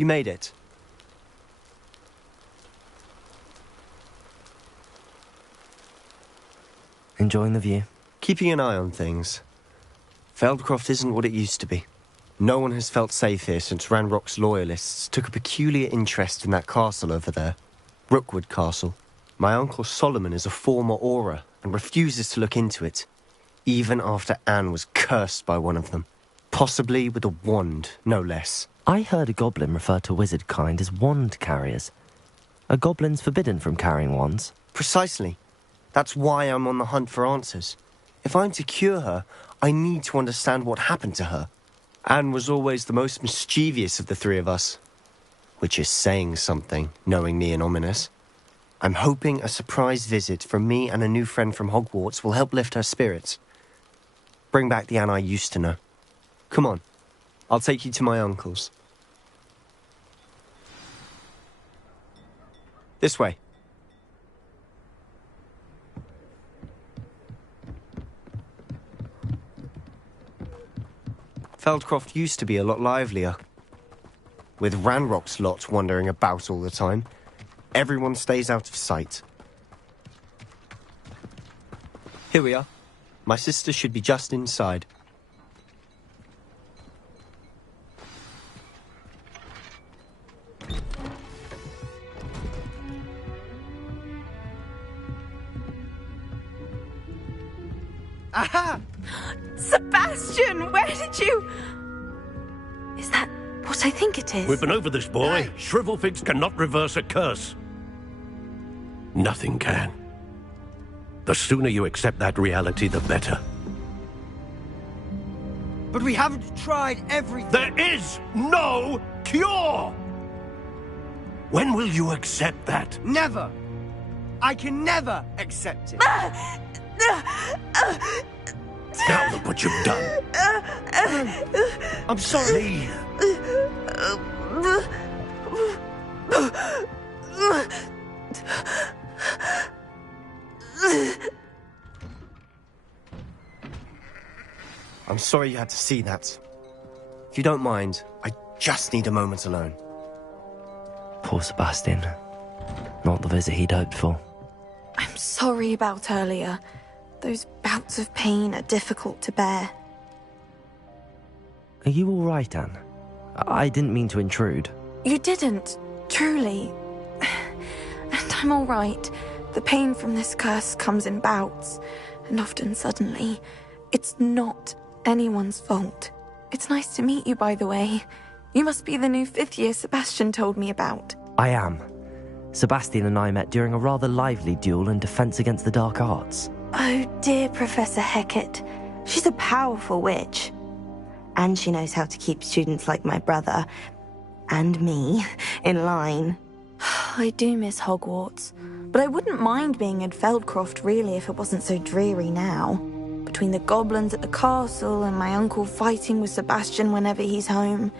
You made it. Enjoying the view? Keeping an eye on things. Feldcroft isn't what it used to be. No one has felt safe here since Ranrock's loyalists took a peculiar interest in that castle over there. Rookwood Castle. My uncle Solomon is a former Auror and refuses to look into it, even after Anne was cursed by one of them. Possibly with a wand, no less. I heard a goblin refer to wizard kind as wand carriers. Are goblins forbidden from carrying wands? Precisely. That's why I'm on the hunt for answers. If I'm to cure her, I need to understand what happened to her. Anne was always the most mischievous of the three of us. Which is saying something, knowing me and ominous. I'm hoping a surprise visit from me and a new friend from Hogwarts will help lift her spirits. Bring back the Anne I used to know. Come on, I'll take you to my uncle's. This way. Feldcroft used to be a lot livelier. With Ranrock's lot wandering about all the time, everyone stays out of sight. Here we are. My sister should be just inside. Aha! Sebastian, where did you... Is that what I think it is? We've been over this, boy. Shrivelfigs cannot reverse a curse. Nothing can. The sooner you accept that reality, the better. But we haven't tried everything. There is no cure! When will you accept that? Never! I can never accept it. Now look what you've done. I'm sorry. I'm sorry you had to see that. If you don't mind, I just need a moment alone. Poor Sebastian. Not the visit he'd hoped for. I'm sorry about earlier. Those bouts of pain are difficult to bear. Are you all right, Anne? I didn't mean to intrude. You didn't, truly. And I'm all right. The pain from this curse comes in bouts, and often suddenly. It's not anyone's fault. It's nice to meet you, by the way. You must be the new 5th year Sebastian told me about. I am. Sebastian and I met during a rather lively duel in Defense Against the Dark Arts. Oh dear, Professor Hecat. She's a powerful witch. And she knows how to keep students like my brother, and me, in line. I do miss Hogwarts, but I wouldn't mind being in Feldcroft really if it wasn't so dreary now. Between the goblins at the castle and my uncle fighting with Sebastian whenever he's home,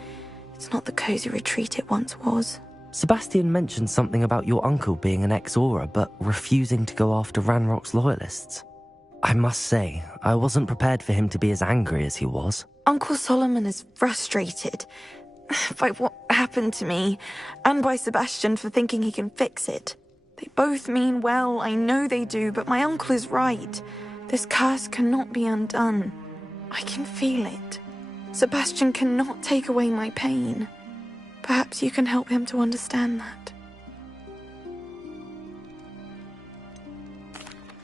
it's not the cozy retreat it once was. Sebastian mentioned something about your uncle being an ex-Auror, but refusing to go after Ranrock's loyalists. I must say, I wasn't prepared for him to be as angry as he was. Uncle Solomon is frustrated by what happened to me, and by Sebastian for thinking he can fix it. They both mean well, I know they do, but my uncle is right. This curse cannot be undone. I can feel it. Sebastian cannot take away my pain. Perhaps you can help him to understand that.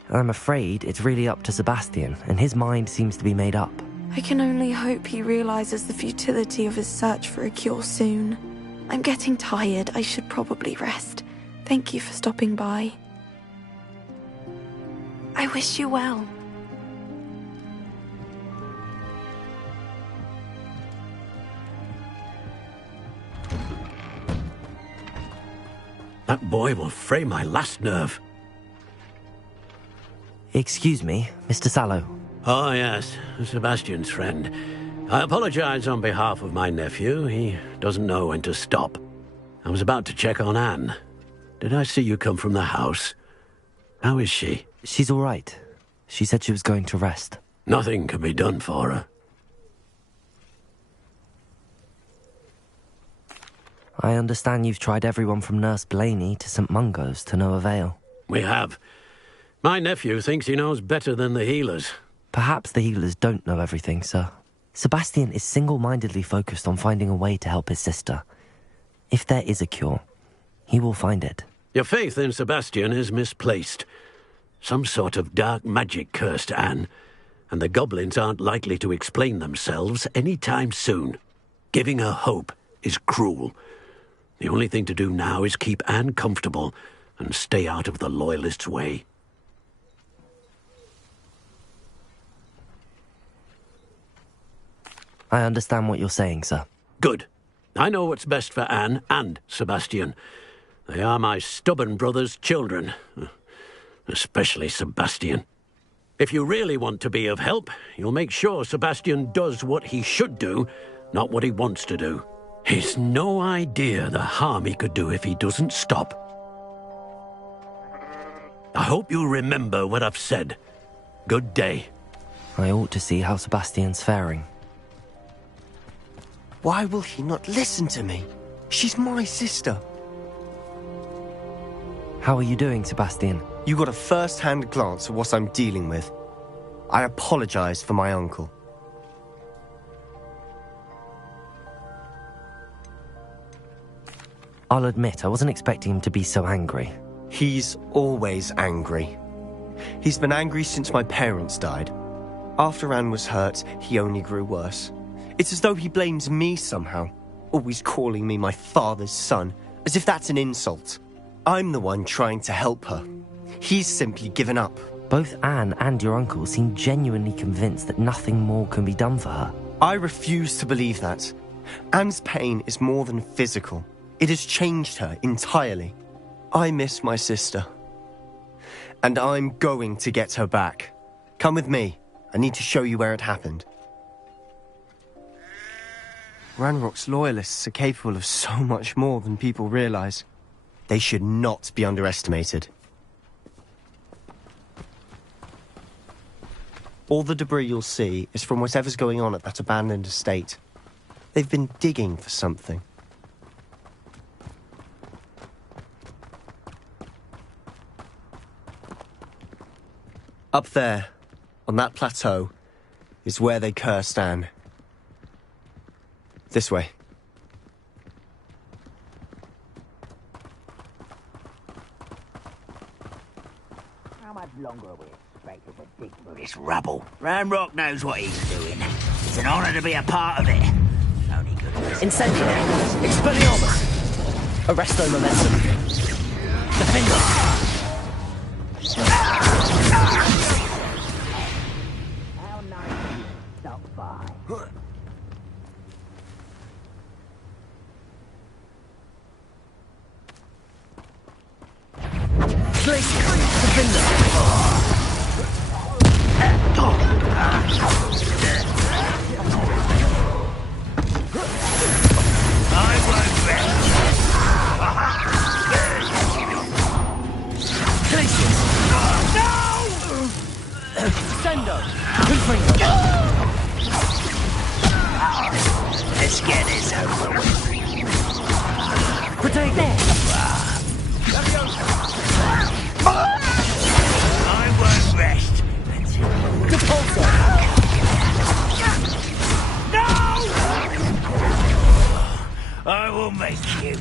I'm afraid it's really up to Sebastian, and his mind seems to be made up. I can only hope he realizes the futility of his search for a cure soon. I'm getting tired. I should probably rest. Thank you for stopping by. I wish you well. That boy will fray my last nerve. Excuse me, Mr. Sallow. Oh, yes, Sebastian's friend. I apologize on behalf of my nephew. He doesn't know when to stop. I was about to check on Anne. Did I see you come from the house? How is she? She's all right. She said she was going to rest. Nothing can be done for her. I understand you've tried everyone from Nurse Blaney to St. Mungo's to no avail. We have. My nephew thinks he knows better than the healers. Perhaps the healers don't know everything, sir. Sebastian is single-mindedly focused on finding a way to help his sister. If there is a cure, he will find it. Your faith in Sebastian is misplaced. Some sort of dark magic cursed Anne, and the goblins aren't likely to explain themselves any time soon. Giving her hope is cruel. The only thing to do now is keep Anne comfortable and stay out of the Loyalists' way. I understand what you're saying, sir. Good. I know what's best for Anne and Sebastian. They are my stubborn brother's children. Especially Sebastian. If you really want to be of help, you'll make sure Sebastian does what he should do, not what he wants to do. He's no idea the harm he could do if he doesn't stop. I hope you remember what I've said. Good day. I ought to see how Sebastian's faring. Why will he not listen to me? She's my sister. How are you doing, Sebastian? You got a first-hand glance at what I'm dealing with. I apologize for my uncle. I'll admit, I wasn't expecting him to be so angry. He's always angry. He's been angry since my parents died. After Anne was hurt, he only grew worse. It's as though he blames me somehow, always calling me my father's son, as if that's an insult. I'm the one trying to help her. He's simply given up. Both Anne and your uncle seem genuinely convinced that nothing more can be done for her. I refuse to believe that. Anne's pain is more than physical. It has changed her entirely. I miss my sister. And I'm going to get her back. Come with me. I need to show you where it happened. Ranrock's loyalists are capable of so much more than people realize. They should not be underestimated. All the debris you'll see is from whatever's going on at that abandoned estate. They've been digging for something. Up there, on that plateau, is where they cursed Anne. This way. How much longer are we expected to dig through this rubble? Ranrock knows what he's doing. It's an honor to be a part of it. Only good. Incendiary! Expelliarmus! Arresto momentum! Defender! How nice of you to stop by. Glacier! Defender! Let's get this over with. Protect there! I won't rest until... Repulsor! No! I will make you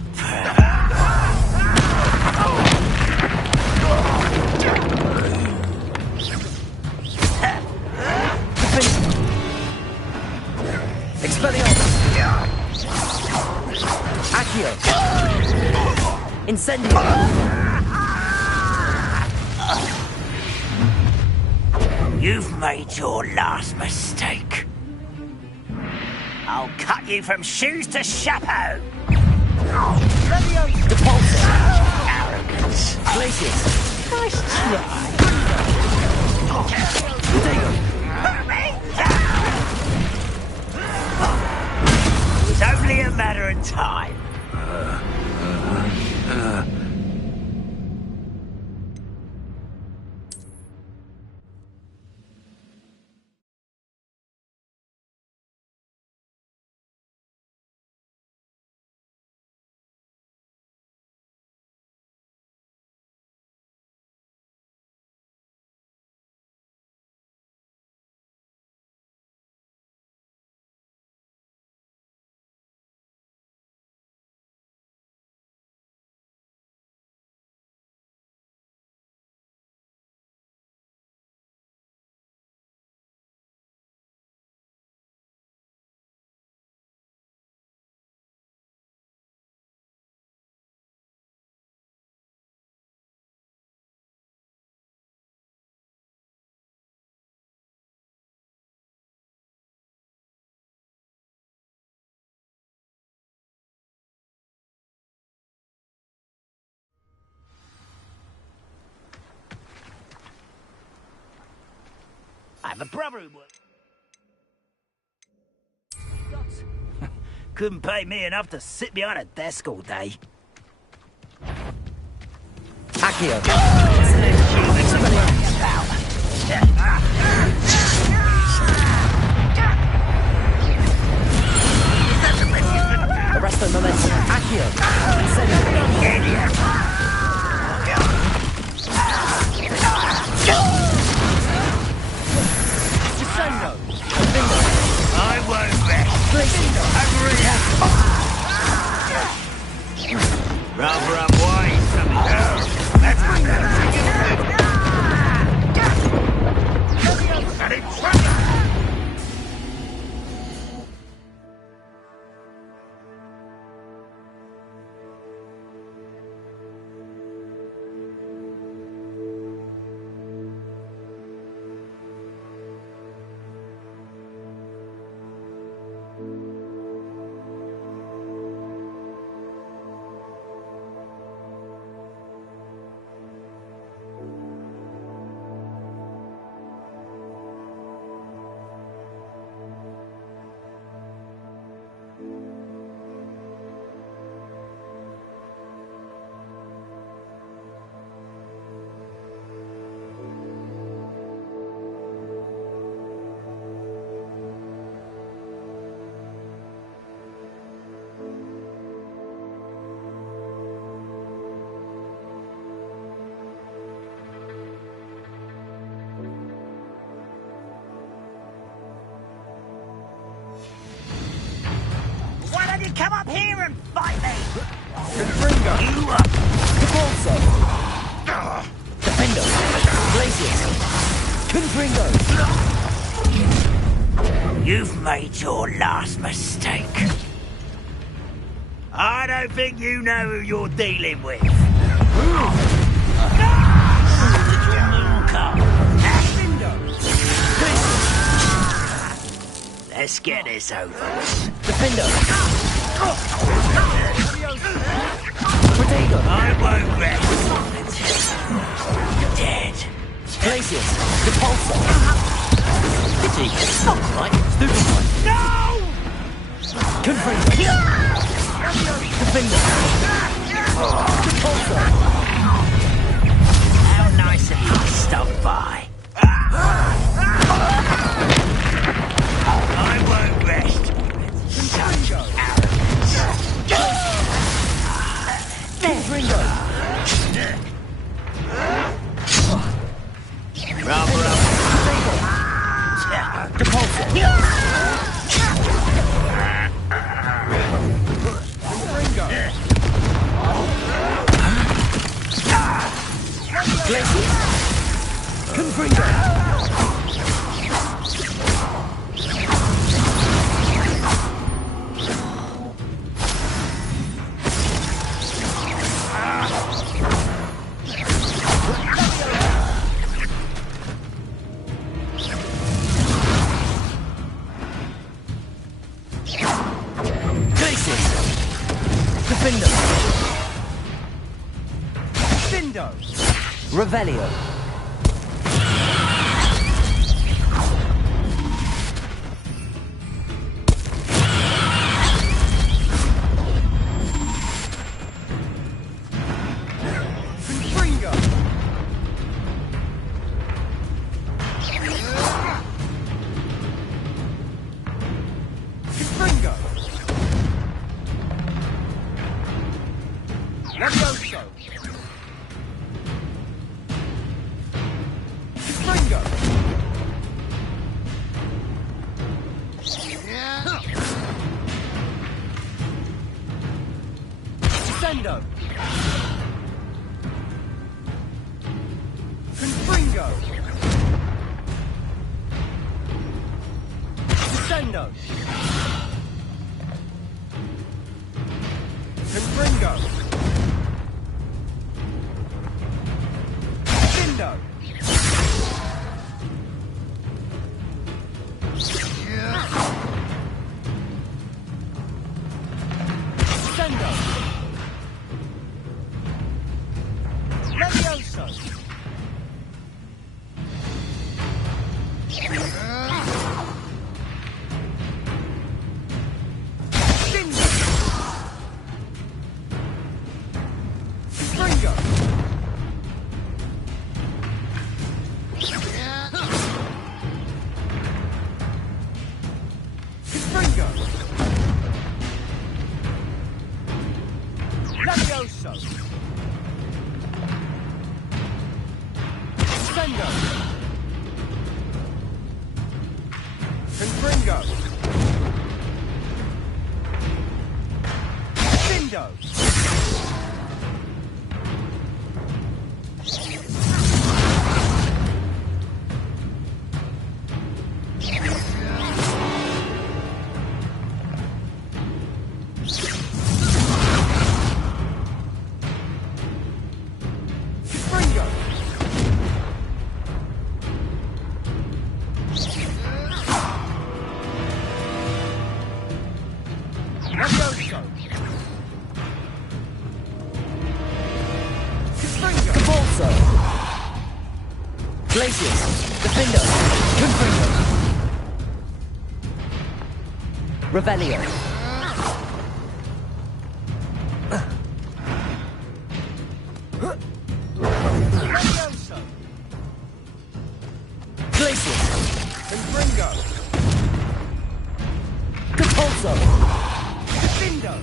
Expelliarmus! Accio! Incendiary! You've made your last mistake. I'll cut you from shoes to chapeau. Repulsor! Arrogance. Glacius! Nice try. Potato! Hurt me? It was only a matter of time. have a brother who works. Couldn't pay me enough to sit behind a desk all day. Accio. Arresto momentum. Accio. Descendo! I won't rest. Rather unwise, something else. That's my and it's you come up here and fight me? Confringo! You up? Capalso. Defendo. Glacius. Confringo. You've made your last mistake. I don't think you know who you're dealing with. Let's get this over with. Defendo. Protego. I won't rest until you're dead. Glacius. Capalso. Pity. Not right. Stupefy. No! Confringo. Defendo. Capalso. How nice of you to stop by. I won't rest. Such arrogance. Confringo. Rather up. Capalso. Glacius. Confringo. Defendo. Findo! Revelio. Confringo! Confringo! Levioso! Confringo! Descendo! Confringo! Descendo! Confringo! Findo! Descendo! Levioso! Revelio. Glacius. Confringo. Capulso. Defindo.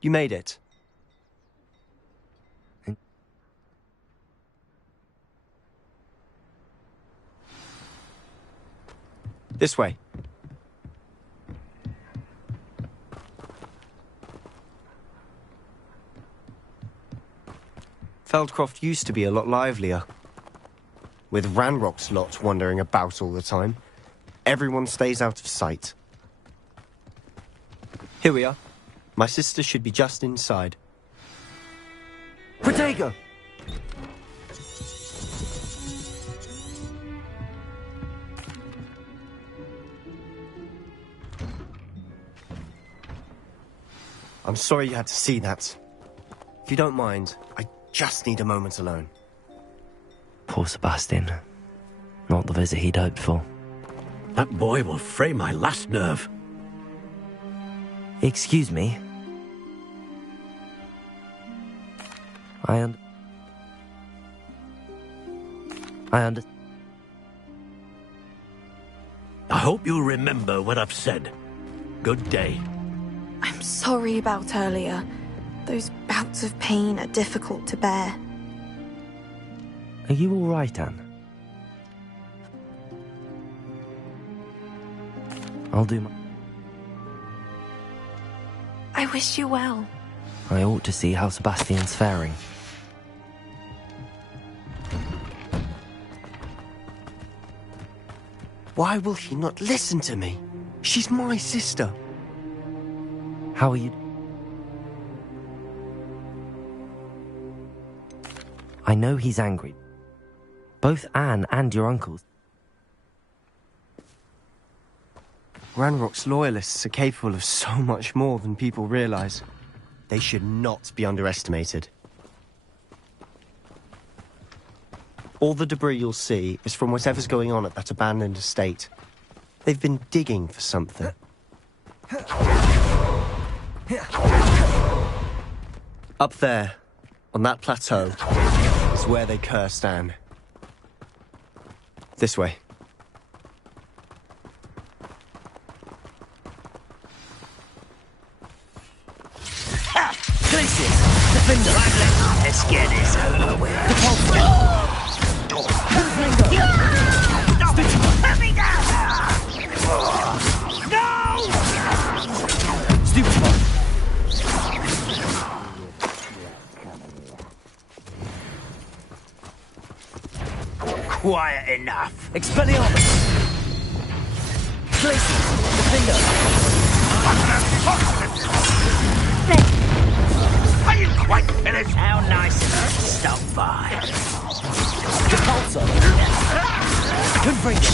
You made it. This way. Feldcroft used to be a lot livelier. With Ranrock's lot wandering about all the time, everyone stays out of sight. Here we are. My sister should be just inside. Protego! I'm sorry you had to see that. If you don't mind, I just need a moment alone. Poor Sebastian. Not the visit he'd hoped for. That boy will fray my last nerve. Excuse me. I hope you'll remember what I've said. Good day. I'm sorry about earlier. Those bouts of pain are difficult to bear. Are you all right, Anne? I'll do my... I wish you well. I ought to see how Sebastian's faring. Why will he not listen to me? She's my sister. How are you? I know he's angry. Both Anne and your uncles. Ranrock's loyalists are capable of so much more than people realize. They should not be underestimated. All the debris you'll see is from whatever's going on at that abandoned estate. They've been digging for something. Up there, on that plateau, is where they cursed Anne. This way. Glacius! Defender! Let's get this over with. Stop it! Let me go! No! Stupid one! Quiet enough. Expelliarmus! Glacius! Defender! Are you quite finished? How nice of you to stop by. Repulsor. Confringo.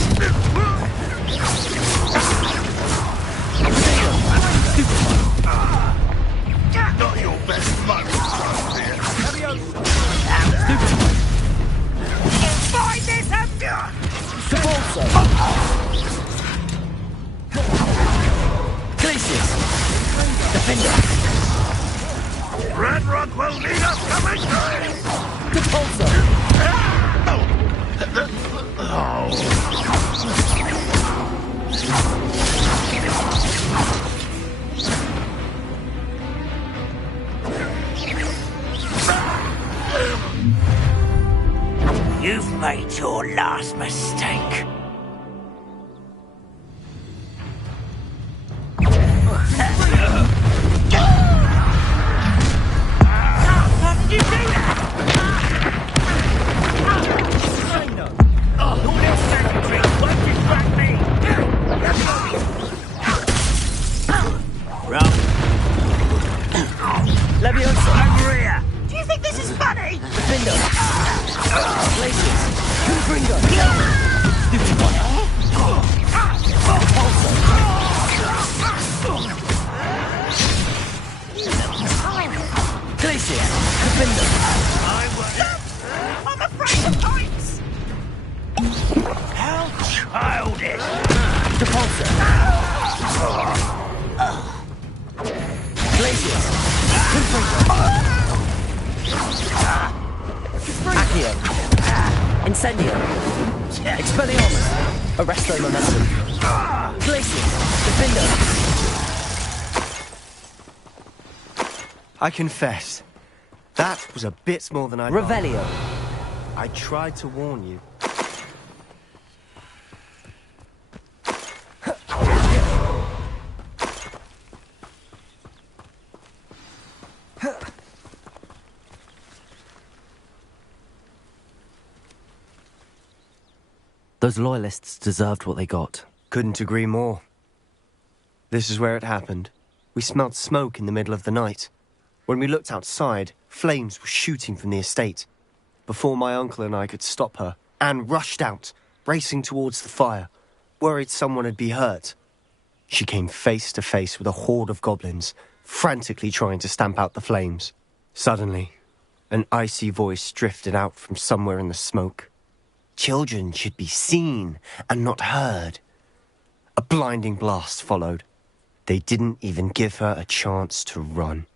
Not your best money. Stupid. Find this absurd. Repulsor. Glacius. Defender. Ranrock will need us coming through! Repulsor! You've made your last mistake. Do you think this is funny? Defender! Glacius! Confringo! Stupid one! Glacius! Defender! I'm afraid of heights! How childish! Repulsor! Glacius! Confringo! Accio. Incendio. Expelliarmus. Arresto momentum. Glacius. Defender. I confess, that was a bit more than I thought. Revelio. I tried to warn you. Those loyalists deserved what they got. Couldn't agree more. This is where it happened. We smelled smoke in the middle of the night. When we looked outside, flames were shooting from the estate. Before my uncle and I could stop her, Anne rushed out, racing towards the fire, worried someone had been hurt. She came face to face with a horde of goblins, frantically trying to stamp out the flames. Suddenly, an icy voice drifted out from somewhere in the smoke. Children should be seen and not heard. A blinding blast followed. They didn't even give her a chance to run.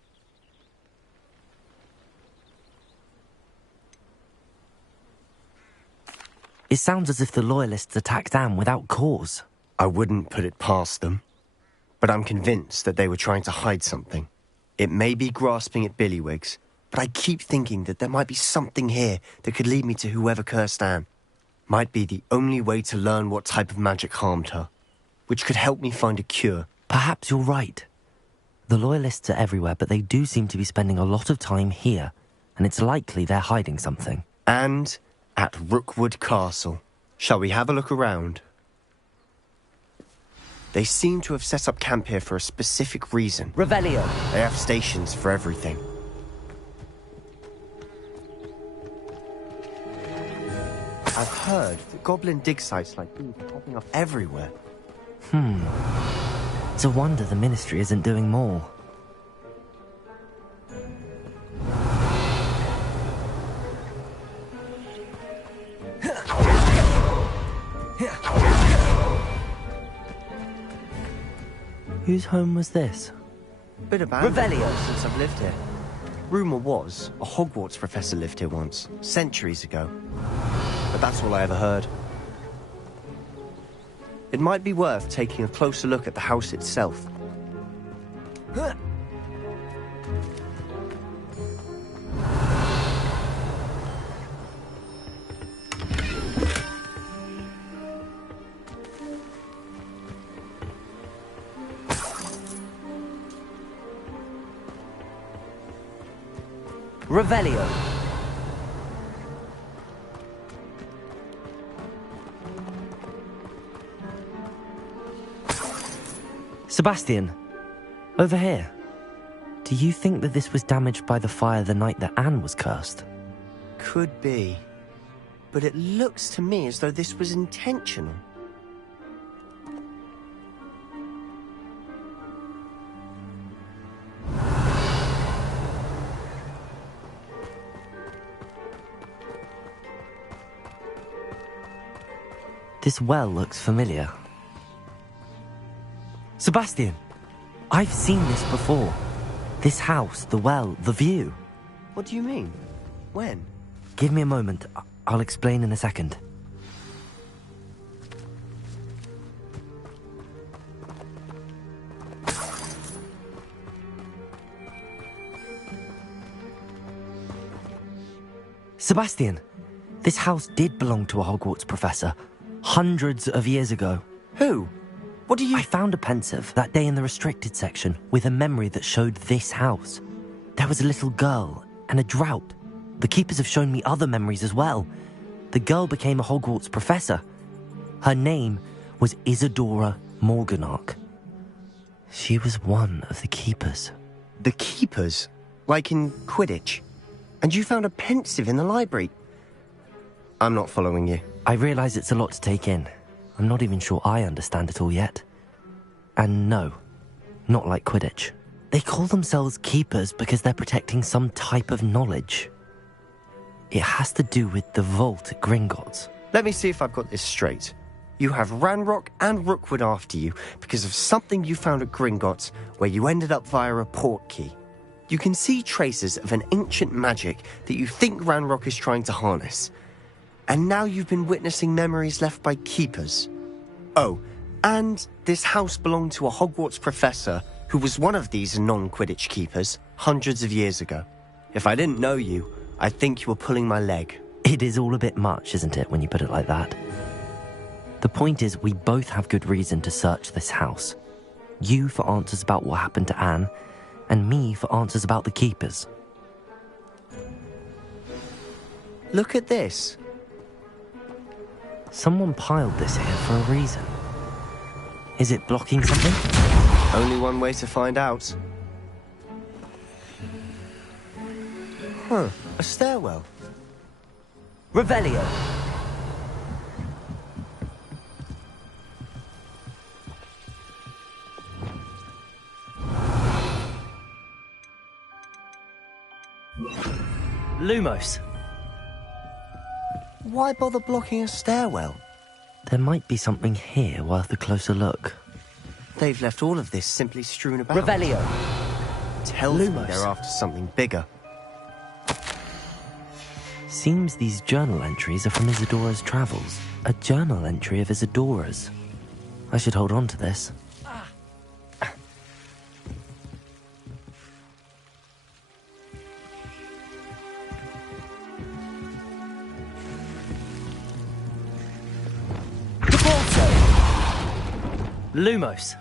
It sounds as if the loyalists attacked Anne without cause. I wouldn't put it past them, but I'm convinced that they were trying to hide something. It may be grasping at billywhigs, but I keep thinking that there might be something here that could lead me to whoever cursed Anne. Might be the only way to learn what type of magic harmed her, which could help me find a cure. Perhaps you're right. The loyalists are everywhere, but they do seem to be spending a lot of time here, and it's likely they're hiding something. And at Rookwood Castle. Shall we have a look around? They seem to have set up camp here for a specific reason. Revelio. They have stations for everything. I've heard that goblin dig sites like these are popping up everywhere. It's a wonder the Ministry isn't doing more. Whose home was this? Bit abandoned since I've lived here. Rumour was a Hogwarts professor lived here once, centuries ago. But that's all I ever heard. It might be worth taking a closer look at the house itself. Revelio. Sebastian, over here. Do you think that this was damaged by the fire the night that Anne was cursed? Could be. But it looks to me as though this was intentional. This well looks familiar. Sebastian, I've seen this before. This house, the well, the view. What do you mean? When? Give me a moment. I'll explain in a second. Sebastian, this house did belong to a Hogwarts professor. Hundreds of years ago. Who? What do you... I found a pensive that day in the restricted section with a memory that showed this house. There was a little girl and a drought. The keepers have shown me other memories as well. The girl became a Hogwarts professor. Her name was Isadora Morganach. She was one of the keepers. The keepers? Like in Quidditch? And you found a pensive in the library? I'm not following you. I realise it's a lot to take in. I'm not even sure I understand it all yet. And no, not like Quidditch. They call themselves keepers because they're protecting some type of knowledge. It has to do with the vault at Gringotts. Let me see if I've got this straight. You have Ranrock and Rookwood after you because of something you found at Gringotts where you ended up via a port key. You can see traces of an ancient magic that you think Ranrock is trying to harness. And now you've been witnessing memories left by keepers. Oh, and this house belonged to a Hogwarts professor who was one of these non-Quidditch keepers hundreds of years ago. If I didn't know you, I'd think you were pulling my leg. It is all a bit much, isn't it, when you put it like that? The point is, we both have good reason to search this house. You for answers about what happened to Anne, and me for answers about the keepers. Look at this. Someone piled this here for a reason. Is it blocking something? Only one way to find out. Huh, a stairwell. Revelio. Lumos. Why bother blocking a stairwell? There might be something here worth a closer look. They've left all of this simply strewn about. Revelio. Tells me Lumos. they're after something bigger. Seems these journal entries are from Isadora's travels. A journal entry of Isadora's. I should hold on to this. Lumos.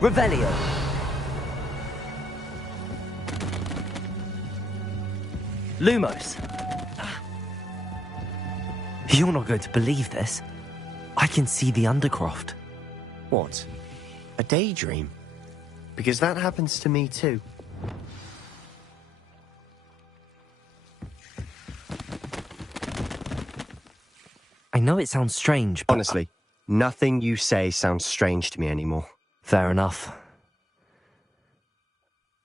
Revelio. Lumos. You're not going to believe this. I can see the Undercroft. What? A daydream? because that happens to me too. I know it sounds strange, but... Honestly, nothing you say sounds strange to me anymore. Fair enough.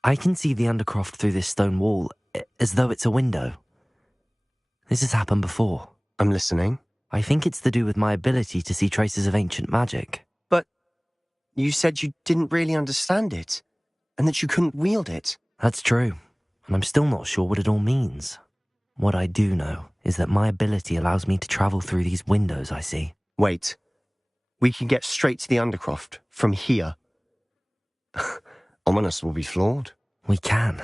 I can see the Undercroft through this stone wall, as though it's a window. This has happened before. I'm listening. I think it's to do with my ability to see traces of ancient magic. But you said you didn't really understand it, and that you couldn't wield it. That's true, and I'm still not sure what it all means. What I do know is that my ability allows me to travel through these windows I see. Wait. We can get straight to the Undercroft from here. Ominous will be floored. We can.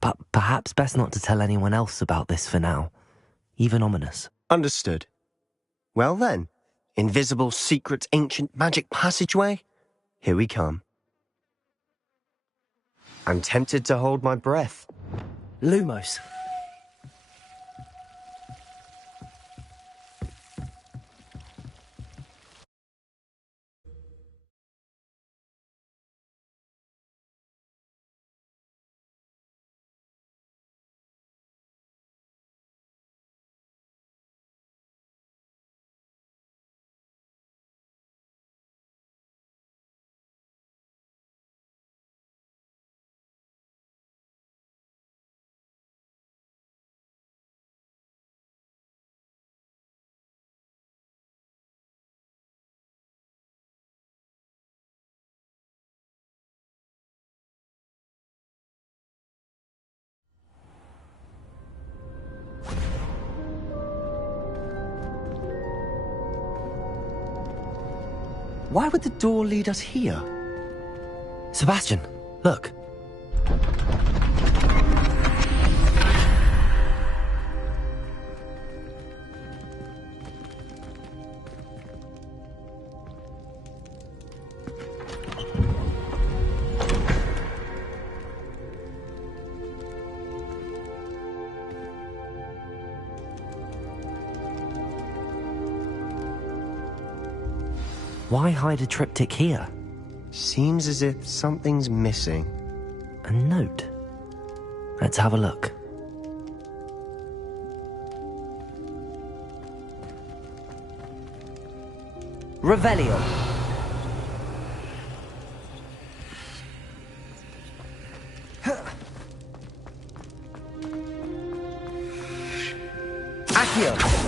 But perhaps best not to tell anyone else about this for now. Even Ominous. Understood. Well then, invisible, secret, ancient magic passageway? Here we come. I'm tempted to hold my breath. Lumos. Why would the door lead us here? Sebastian, look. Why hide a triptych here? Seems as if something's missing. A note. Let's have a look. Revelio. Accio!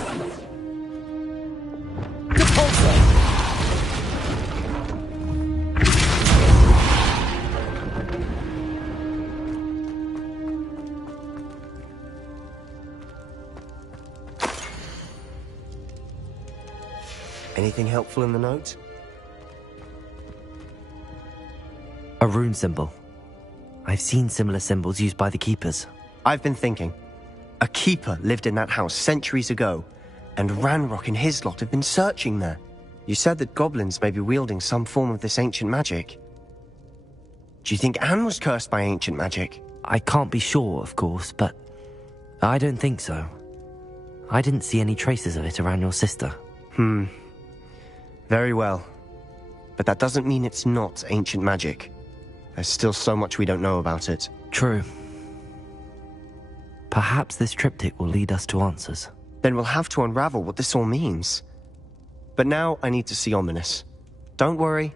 Anything helpful in the note? A rune symbol. I've seen similar symbols used by the Keepers. I've been thinking. A keeper lived in that house centuries ago, and Ranrock and his lot have been searching there. You said that goblins may be wielding some form of this ancient magic. Do you think Anne was cursed by ancient magic? I can't be sure, of course, but I don't think so. I didn't see any traces of it around your sister. Very well. But that doesn't mean it's not ancient magic. There's still so much we don't know about it. True. Perhaps this triptych will lead us to answers. Then we'll have to unravel what this all means. But now I need to see Ominous. Don't worry,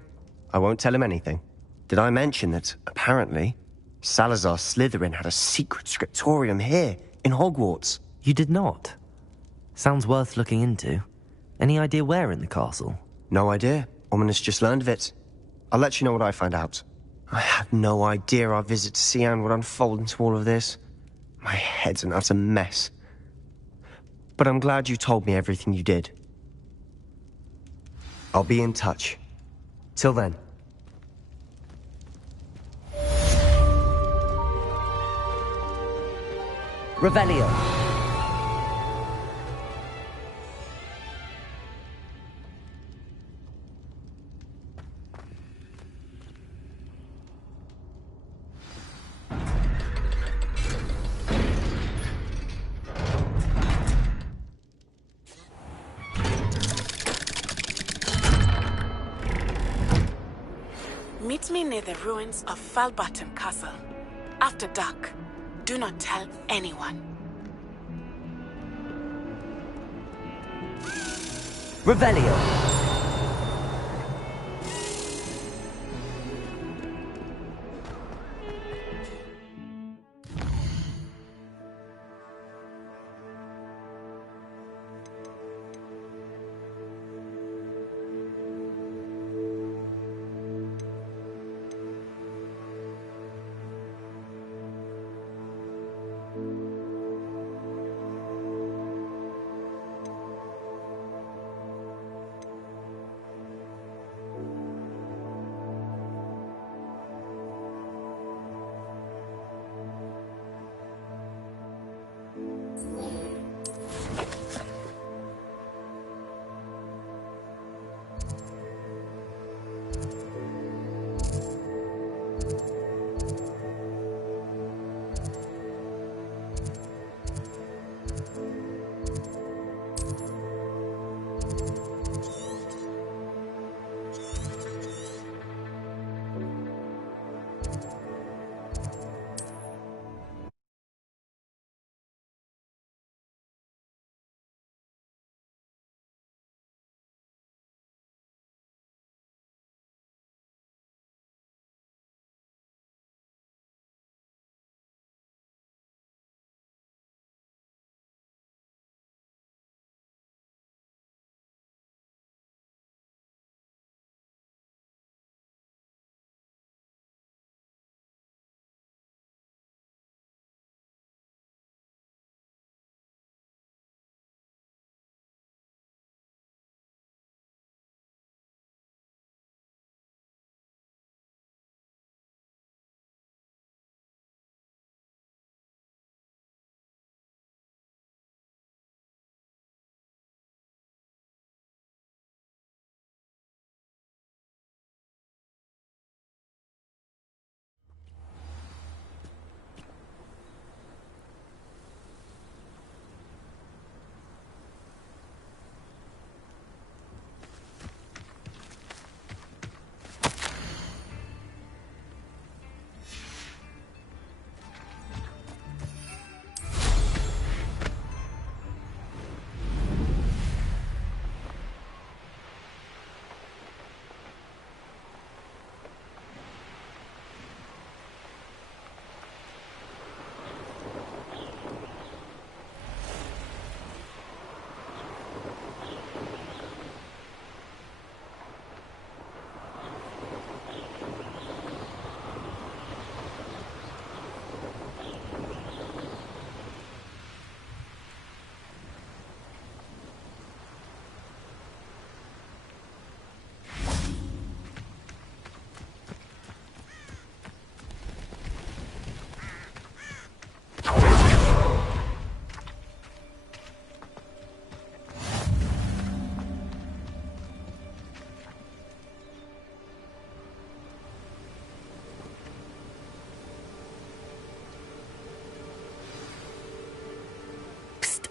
I won't tell him anything. Did I mention that, apparently, Salazar Slytherin had a secret scriptorium here, in Hogwarts? You did not? Sounds worth looking into. Any idea where in the castle? No idea. Ominous just learned of it. I'll let you know what I find out. I had no idea our visit to Cian would unfold into all of this. My head's an utter mess. But I'm glad you told me everything you did. I'll be in touch. Till then. Revelio. Meet me near the ruins of Falbutton Castle. After dark. Do not tell anyone. Revelio.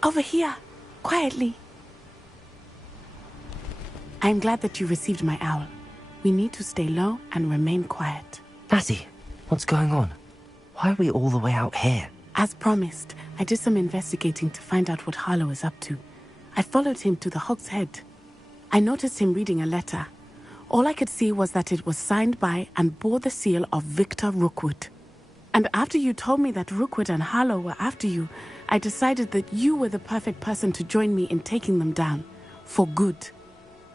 Over here, quietly. I'm glad that you received my owl. We need to stay low and remain quiet. Natty, what's going on? Why are we all the way out here? As promised, I did some investigating to find out what Harlow is up to. I followed him to the Hog's Head. I noticed him reading a letter. All I could see was that it was signed by and bore the seal of Victor Rookwood. And after you told me that Rookwood and Harlow were after you, I decided that you were the perfect person to join me in taking them down. For good.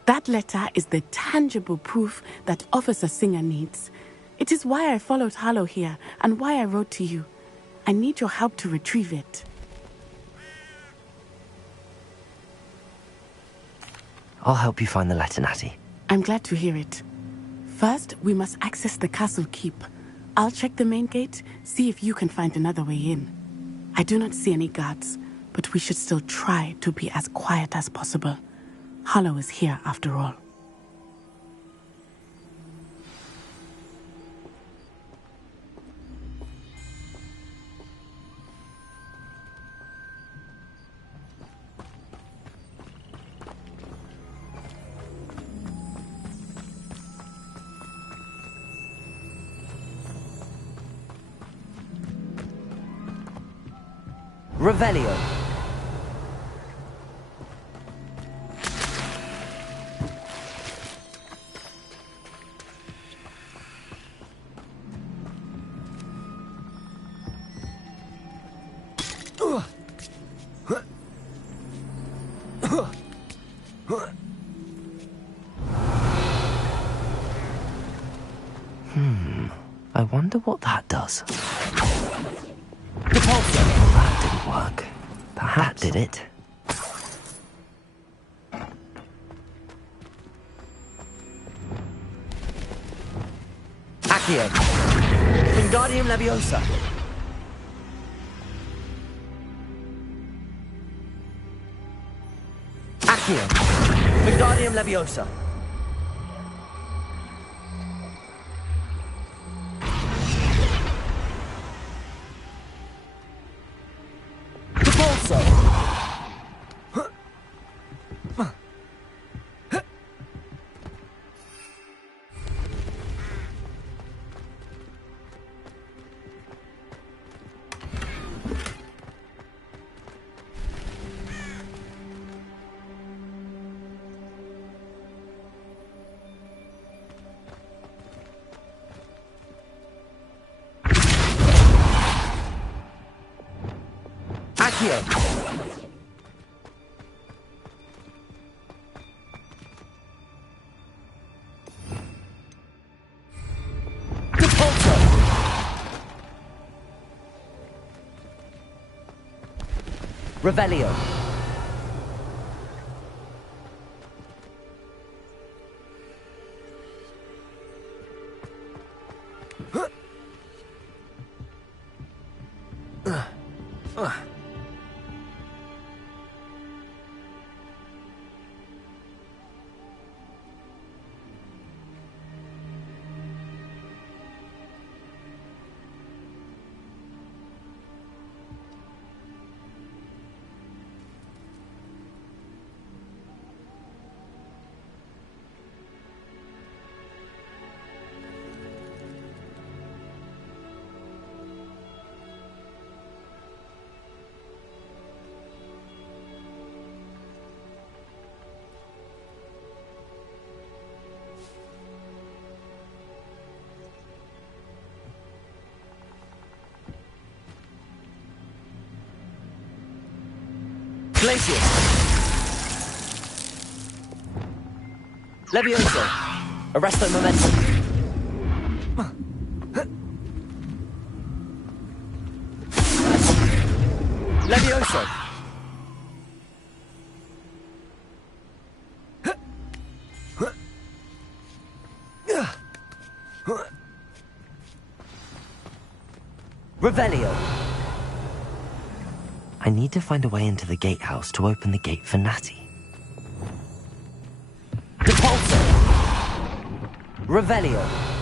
That letter is the tangible proof that Officer Singer needs. It is why I followed Harlow here and why I wrote to you. I need your help to retrieve it. I'll help you find the letter, Natty. I'm glad to hear it. First, we must access the castle keep. I'll check the main gate, see if you can find another way in. I do not see any guards, but we should still try to be as quiet as possible. Harlow is here after all. Revelio. I wonder what that does. That didn't work. Perhaps that did it. Accio. Wingardium Leviosa. Accio. Wingardium Leviosa. Revelio. Glacius. Levioso. Arresto momentum. Levioso. Revelio. I need to find a way into the gatehouse to open the gate for Natty. Depulso! Revelio.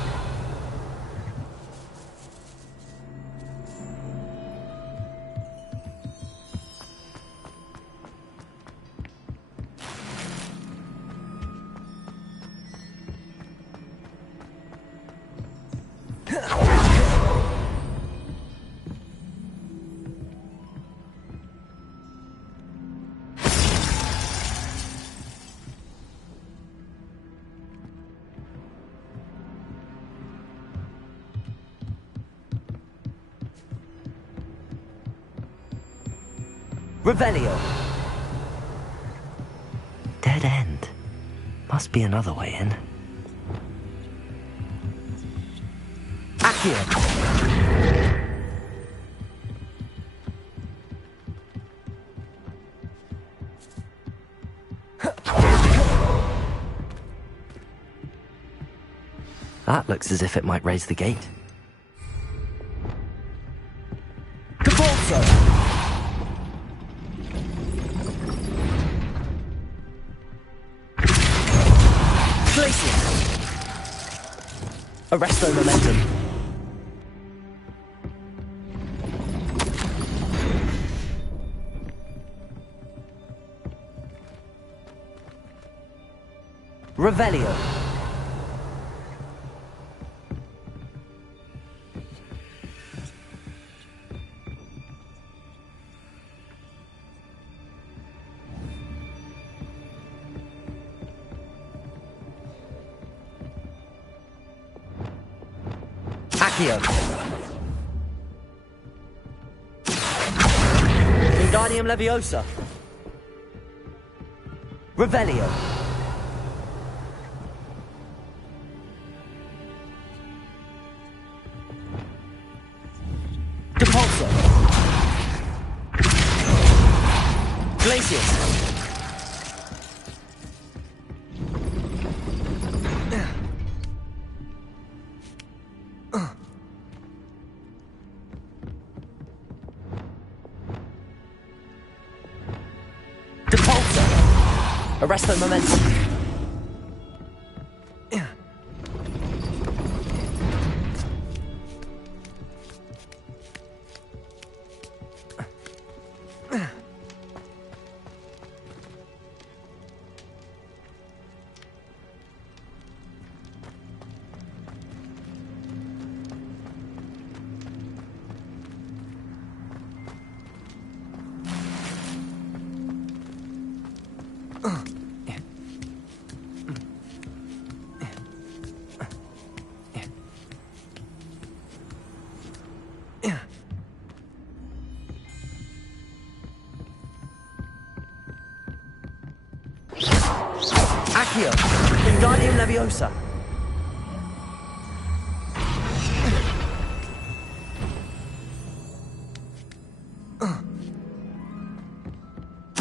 Revelio. Dead end. Must be another way in. Accio. That looks as if it might raise the gate. Depulso. Arresto momentum. Revelio. Accio. Wingardium Leviosa. Revelio. Depulso. Glacius. Depulso. Arresto Momentum. Accio. Wingardium Leviosa.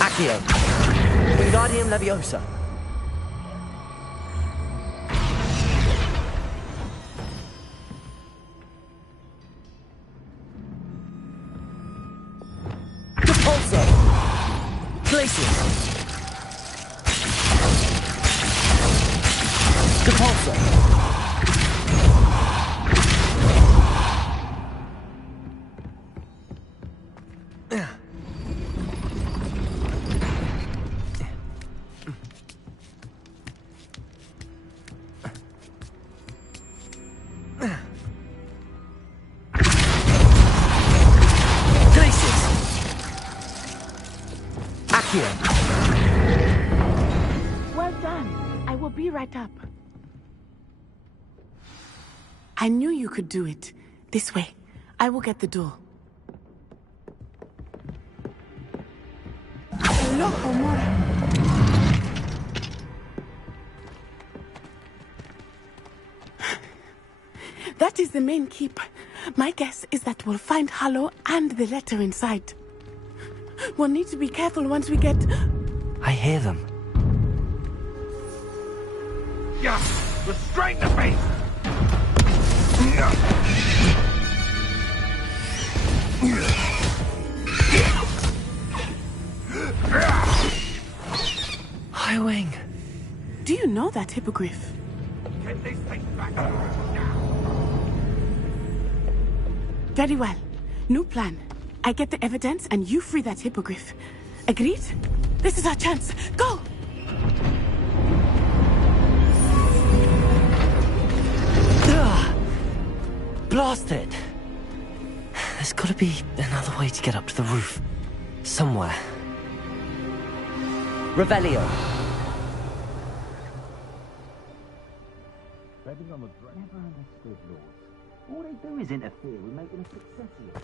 Accio. Wingardium Leviosa. Depulso. Glacius. Depulso. Glacius. Accio. Well done. I will be right up. I knew you could do it. This way. I will get the door. Loco, Mora. That is the main keep. My guess is that we'll find Harlow and the letter inside. We'll need to be careful once we get... I hear them. Yeah, restrain the beast! Highwing. Do you know that hippogriff? Get these things back. Very well. New plan. I get the evidence and you free that hippogriff. Agreed? This is our chance. Go! Blast it! There's gotta be another way to get up to the roof. Somewhere. Revelio. Never understood laws. All they do is interfere with making a success of it.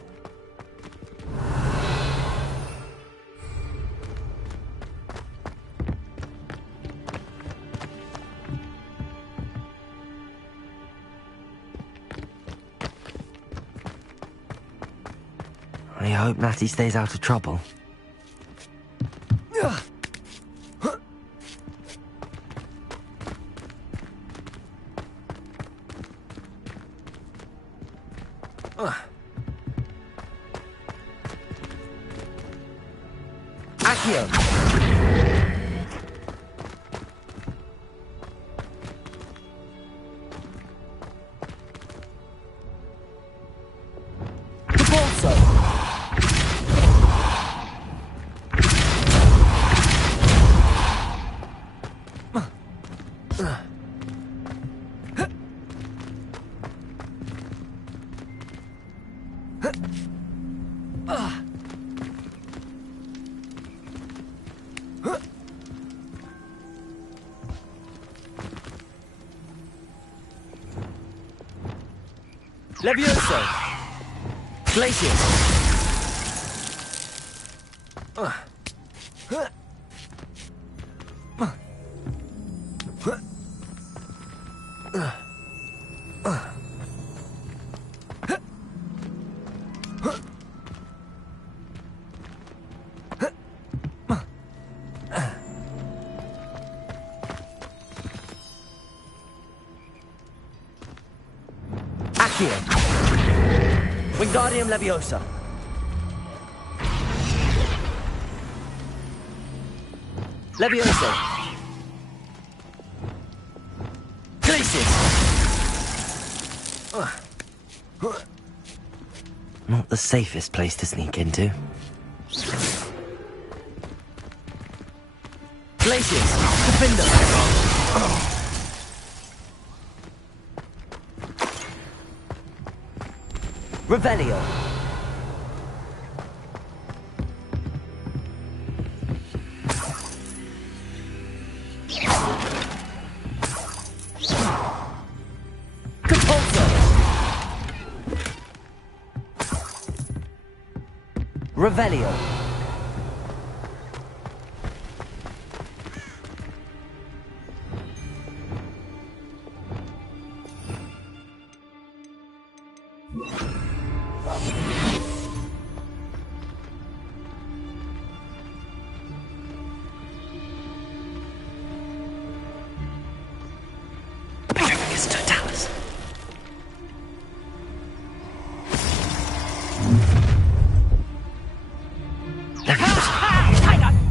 I hope Natty stays out of trouble. Accio. Depulso. Levioso! Glacius! Accio! Wingardium Leviosa! Levioso! Glacius! Not the safest place to sneak into. Glacius! Defender! Revelio! Revelio. Totalis.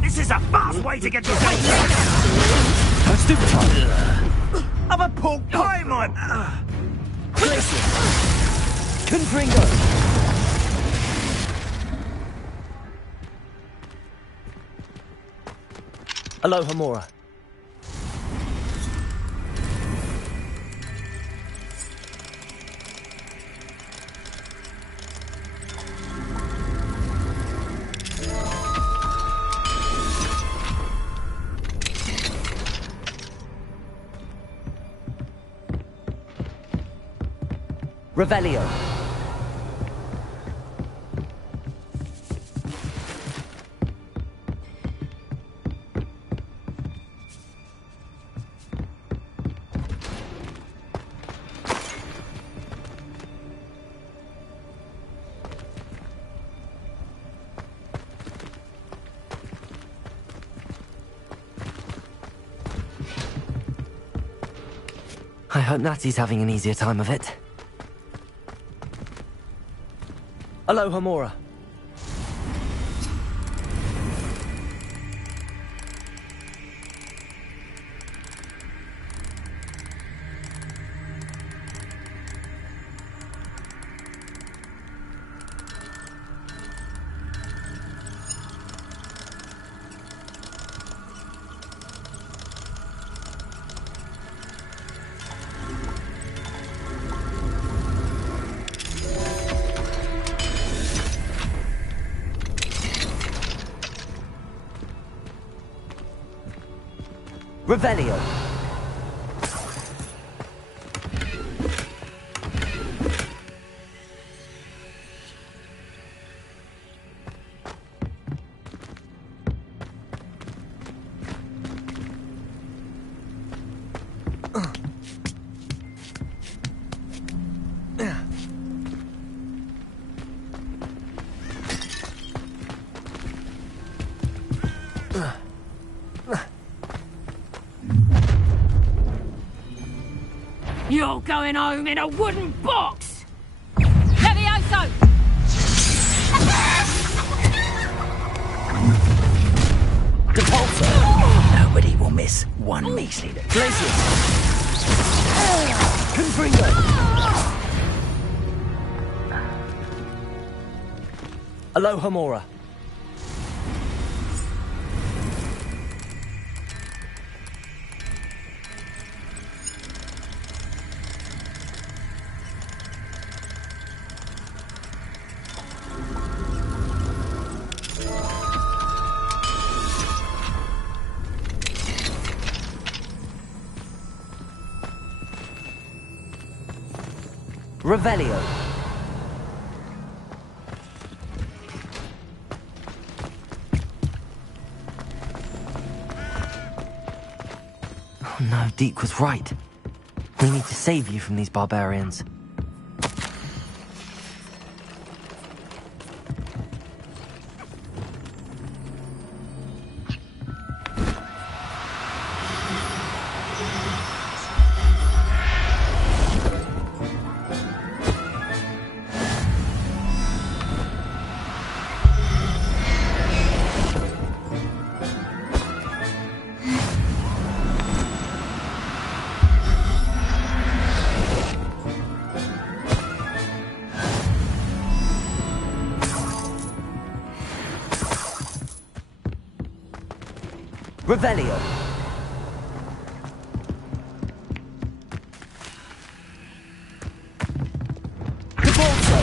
This is a fast way to get yourself. I'm a pork pie, man. Confringo. Aloha Mora. Revelio. I hope Natty's having an easier time of it. Aloha Mora. Revelio. You're going home in a wooden box! Levioso! Depulso. Nobody will miss one measly little. Glacius. Confringo. Aloha Mora. Revelio. Oh no, Deke was right. We need to save you from these barbarians. Revelio. Cabalto.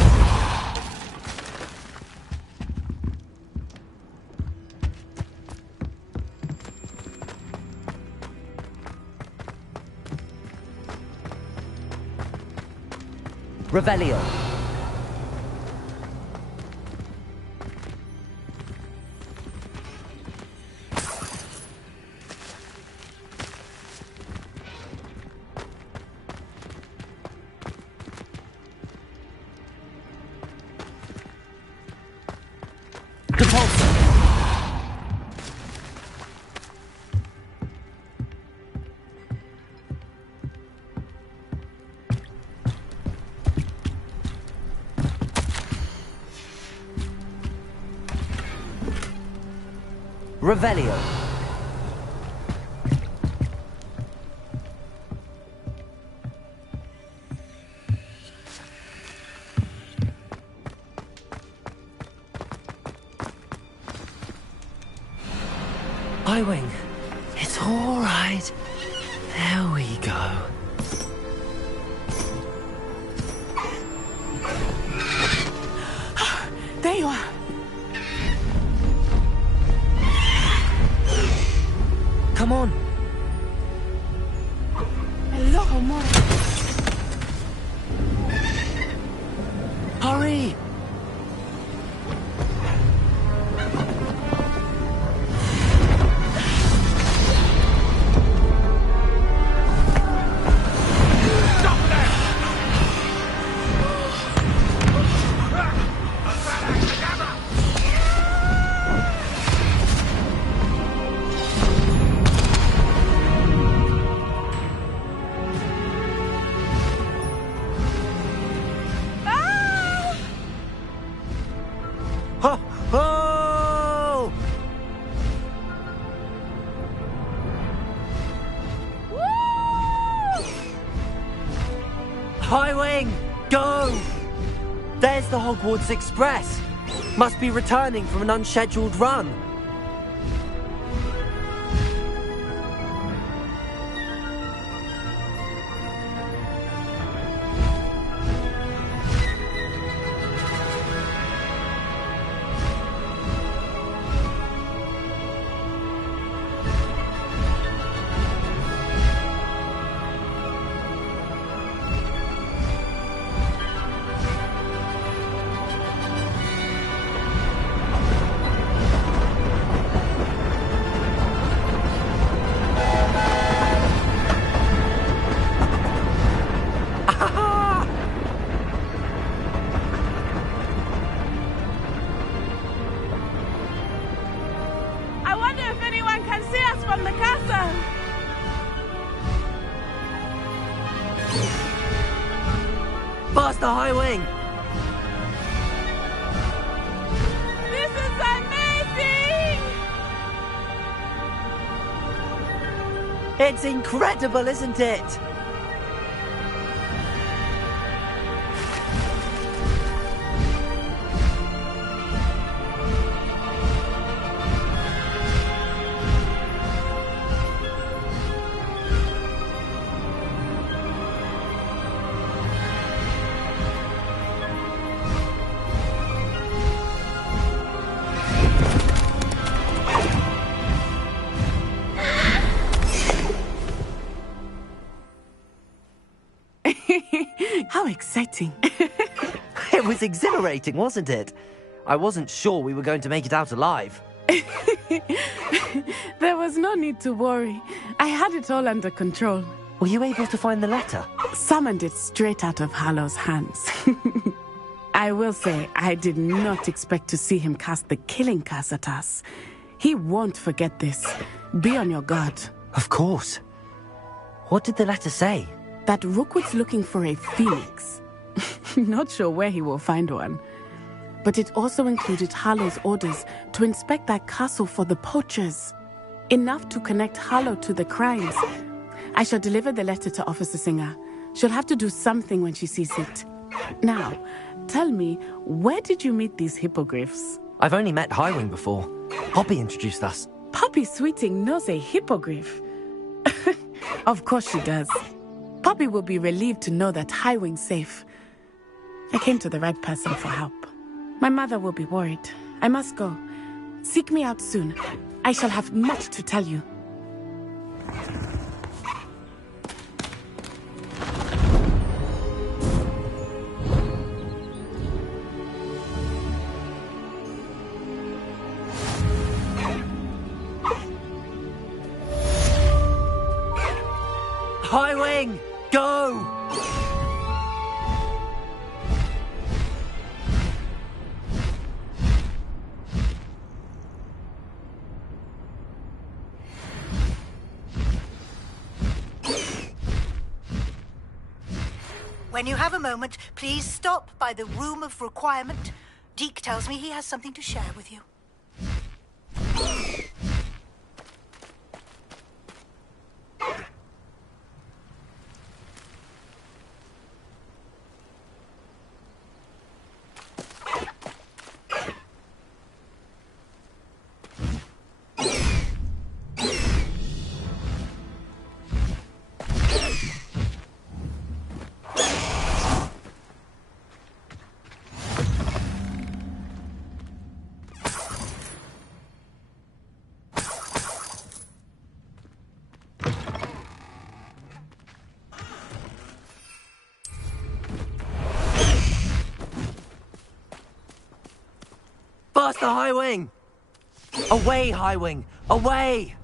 Revelio. Revelio. Highwing. It's all right. There we go. There you are. Come on. Hello, more. Hurry. Highwing! Go! There's the Hogwarts Express. Must be returning from an unscheduled run. Faster, Highwing! This is amazing! It's incredible, isn't it? How exciting. It was exhilarating, wasn't it? I wasn't sure we were going to make it out alive. There was no need to worry. I had it all under control. Were you able to find the letter? Summoned it straight out of Harlow's hands. I will say, I did not expect to see him cast the killing curse at us. He won't forget this. Be on your guard. Of course. What did the letter say? That Rookwood's looking for a phoenix. Not sure where he will find one. But it also included Harlow's orders to inspect that castle for the poachers. Enough to connect Harlow to the crimes. I shall deliver the letter to Officer Singer. She'll have to do something when she sees it. Now, tell me, where did you meet these hippogriffs? I've only met Highwing before. Poppy introduced us. Poppy Sweeting knows a hippogriff. Of course she does. Poppy will be relieved to know that Highwing's safe. I came to the right person for help. My mother will be worried. I must go. Seek me out soon. I shall have much to tell you. Highwing! Go! When you have a moment, please stop by the Room of Requirement. Deke tells me he has something to share with you. Faster, Highwing! Away, Highwing! Away!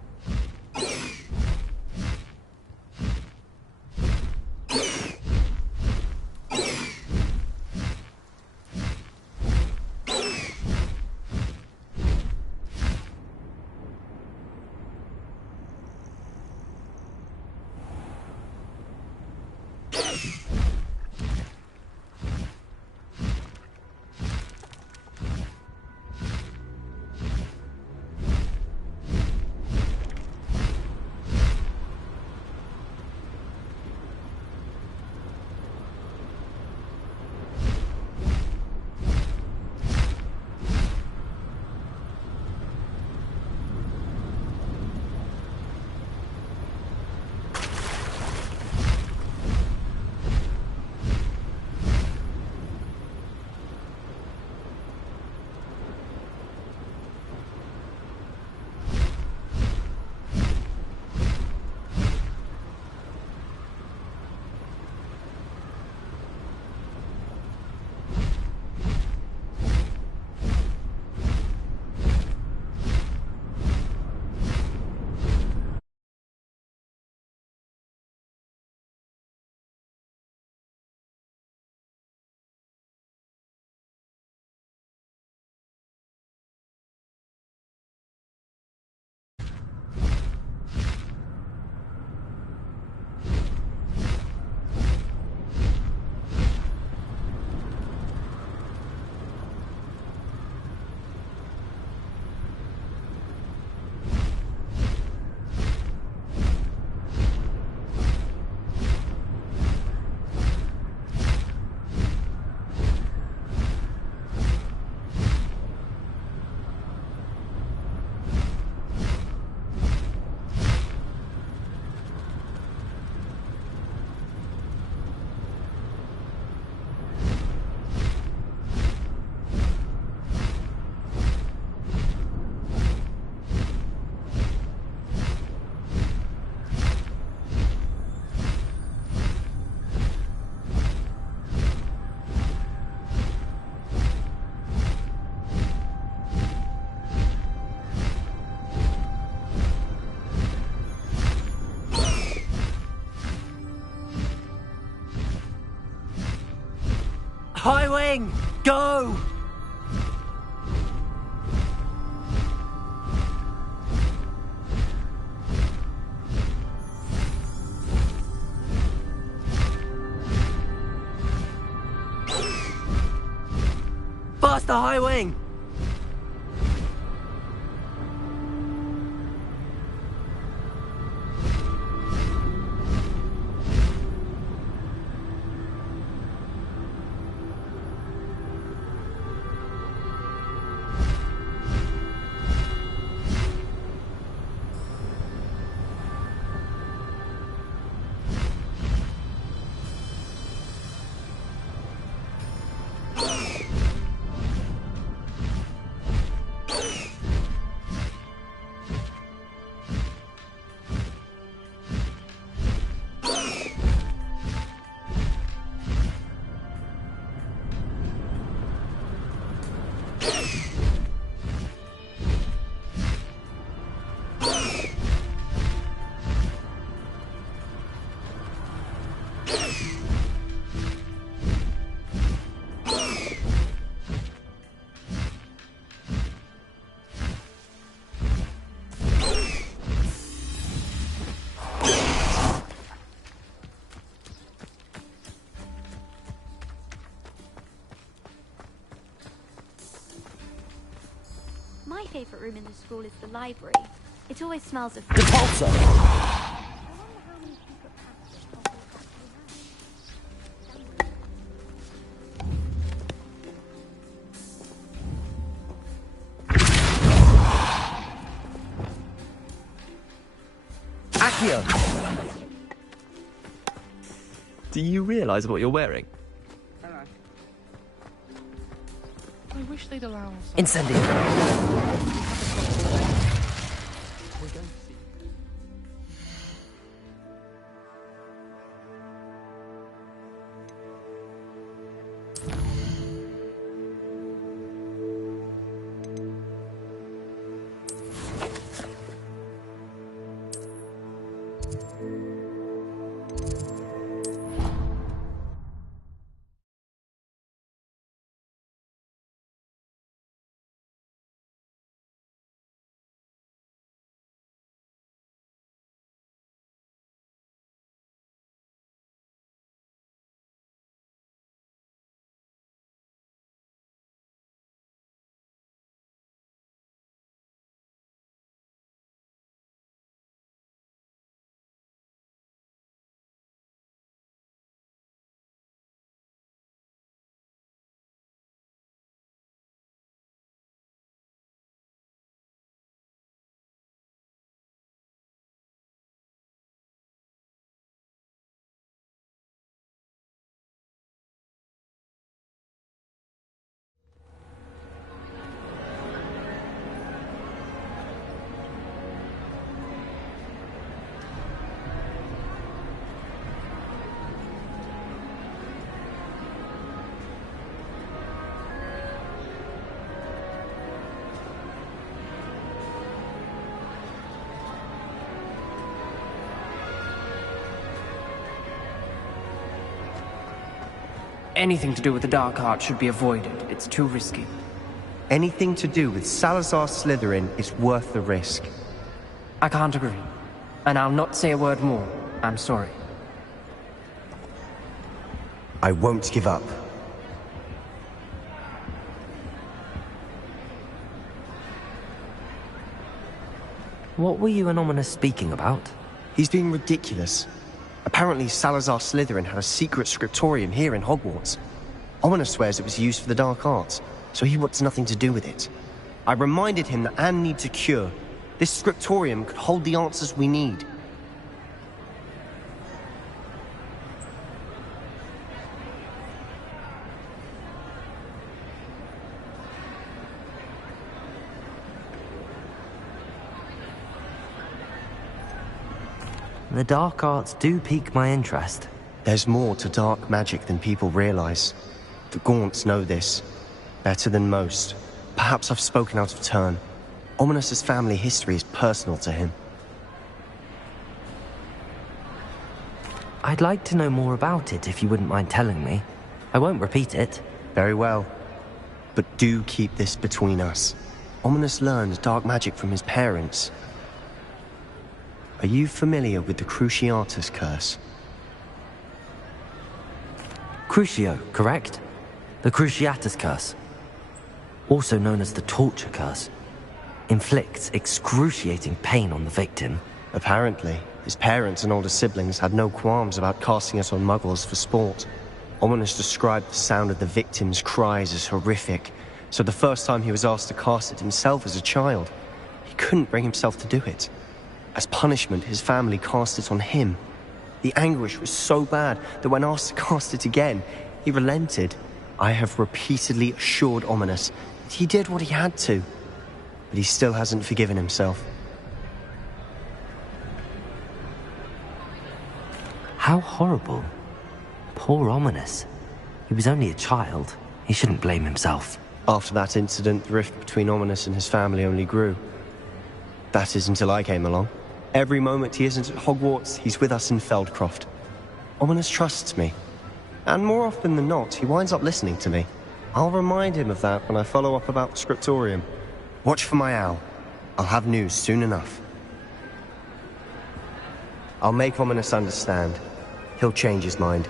High Wing! Go! Faster, High Wing! My favourite room in the school is the library. It always smells of... Repulsor! Accio! Do you realise what you're wearing? Hello. I wish they'd allow us. Incendio! Anything to do with the dark art should be avoided. It's too risky. Anything to do with Salazar Slytherin is worth the risk. I can't agree. And I'll not say a word more. I'm sorry. I won't give up. What were you and Ominous speaking about? He's being ridiculous. Apparently Salazar Slytherin had a secret scriptorium here in Hogwarts. Ominous swears it was used for the dark arts, so he wants nothing to do with it. I reminded him that Anne needs a cure. This scriptorium could hold the answers we need. The dark arts do pique my interest. There's more to dark magic than people realize. The Gaunts know this. Better than most. Perhaps I've spoken out of turn. Ominous's family history is personal to him. I'd like to know more about it if you wouldn't mind telling me. I won't repeat it. Very well. But do keep this between us. Ominous learned dark magic from his parents. Are you familiar with the Cruciatus curse? Crucio, correct? The Cruciatus curse, also known as the torture curse, inflicts excruciating pain on the victim. Apparently, his parents and older siblings had no qualms about casting us on muggles for sport. Ominous described the sound of the victim's cries as horrific, so the first time he was asked to cast it himself as a child, he couldn't bring himself to do it. As punishment, his family cast it on him. The anguish was so bad that when asked to cast it again, he relented. I have repeatedly assured Ominous that he did what he had to, but he still hasn't forgiven himself. How horrible. Poor Ominous. He was only a child. He shouldn't blame himself. After that incident, the rift between Ominous and his family only grew. That is until I came along. Every moment he isn't at Hogwarts, he's with us in Feldcroft. Ominous trusts me. And more often than not, he winds up listening to me. I'll remind him of that when I follow up about the scriptorium. Watch for my owl. I'll have news soon enough. I'll make Ominous understand. He'll change his mind.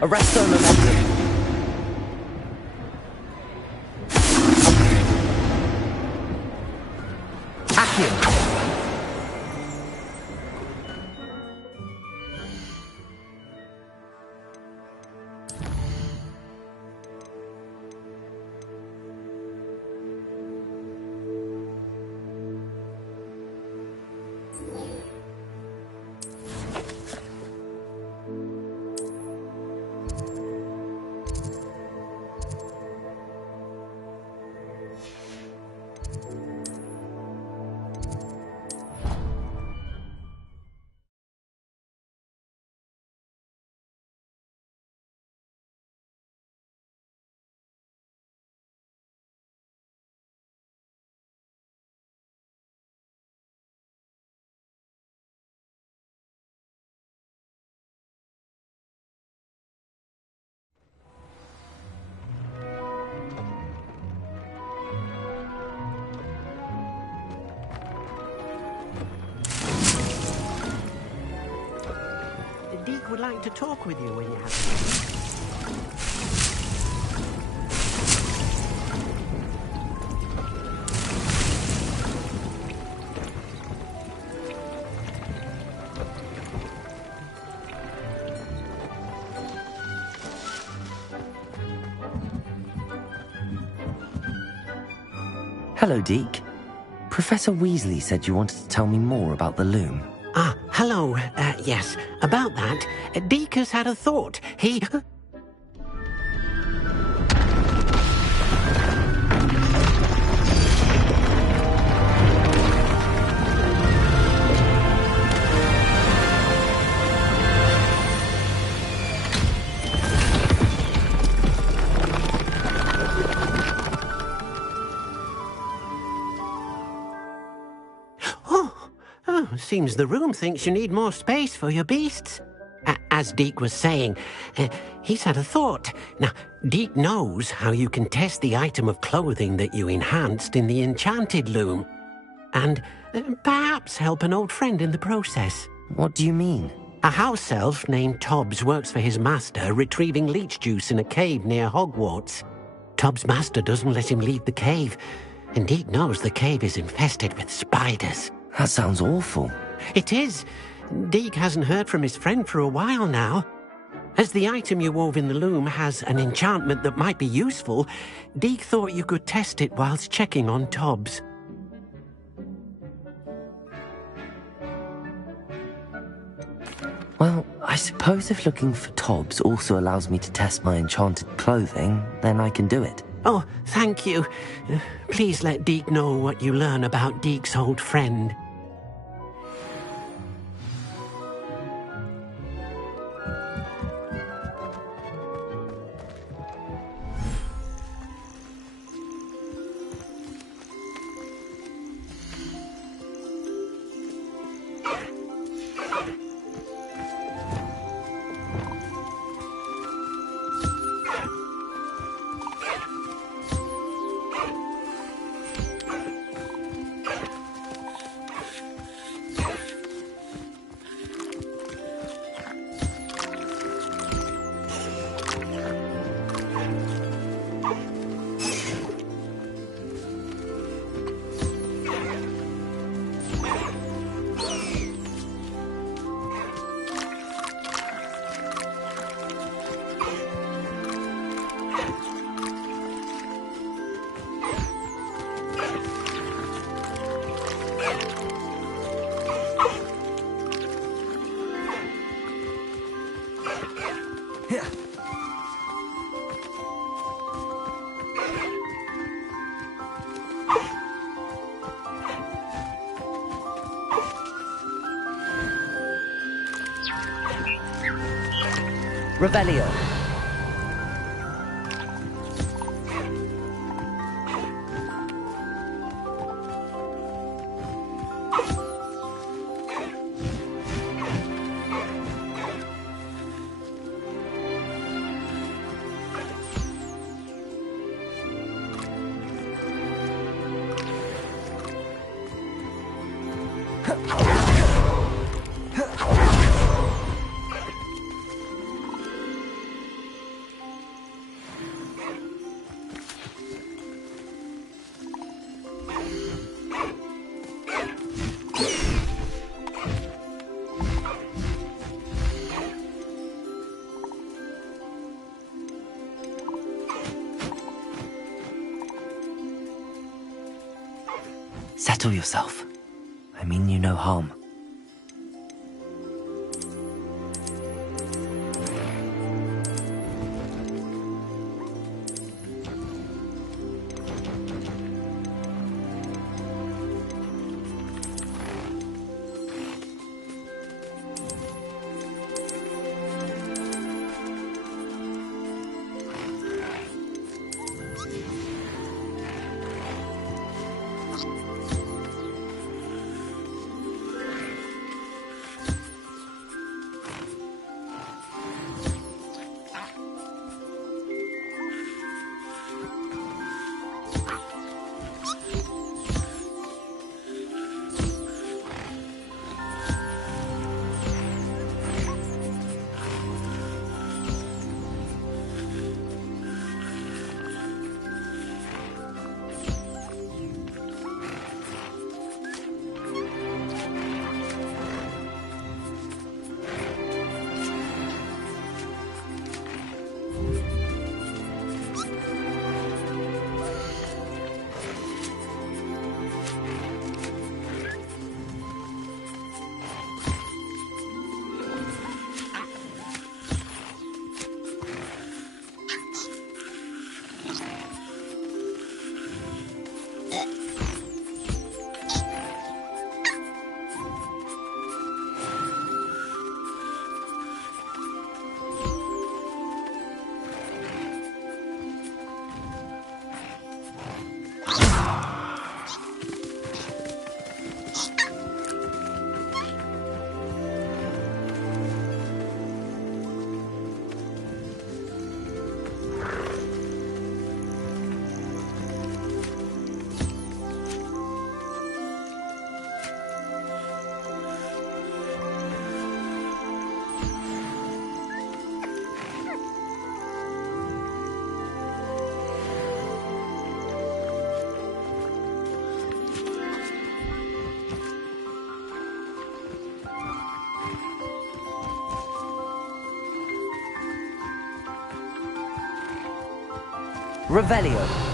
Arresto momentum. Accio. Deke would like to talk with you when you have Hello, Deke. Professor Weasley said you wanted to tell me more about the loom. Hello. Yes, about that, Deke has had a thought. He... Seems the room thinks you need more space for your beasts. As Deke was saying, he's had a thought. Now, Deke knows how you can test the item of clothing that you enhanced in the enchanted loom. And perhaps help an old friend in the process. What do you mean? A house elf named Tobbs works for his master, retrieving leech juice in a cave near Hogwarts. Tobbs' master doesn't let him leave the cave, and Deke knows the cave is infested with spiders. That sounds awful. It is. Deke hasn't heard from his friend for a while now. As the item you wove in the loom has an enchantment that might be useful, Deke thought you could test it whilst checking on Tobbs. Well, I suppose if looking for Tobbs also allows me to test my enchanted clothing, then I can do it. Oh, thank you. Please let Deke know what you learn about Deke's old friend. Revelio. Settle yourself. I mean you no harm. Revelio.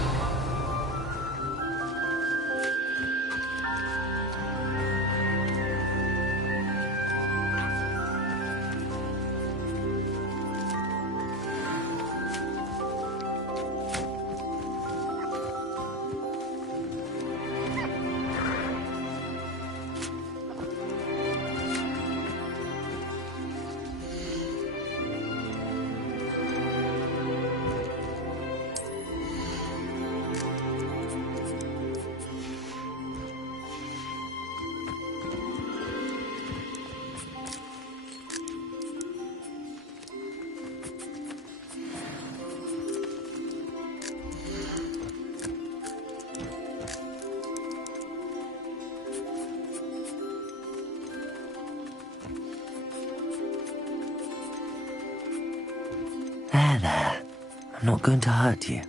There. I'm not going to hurt you.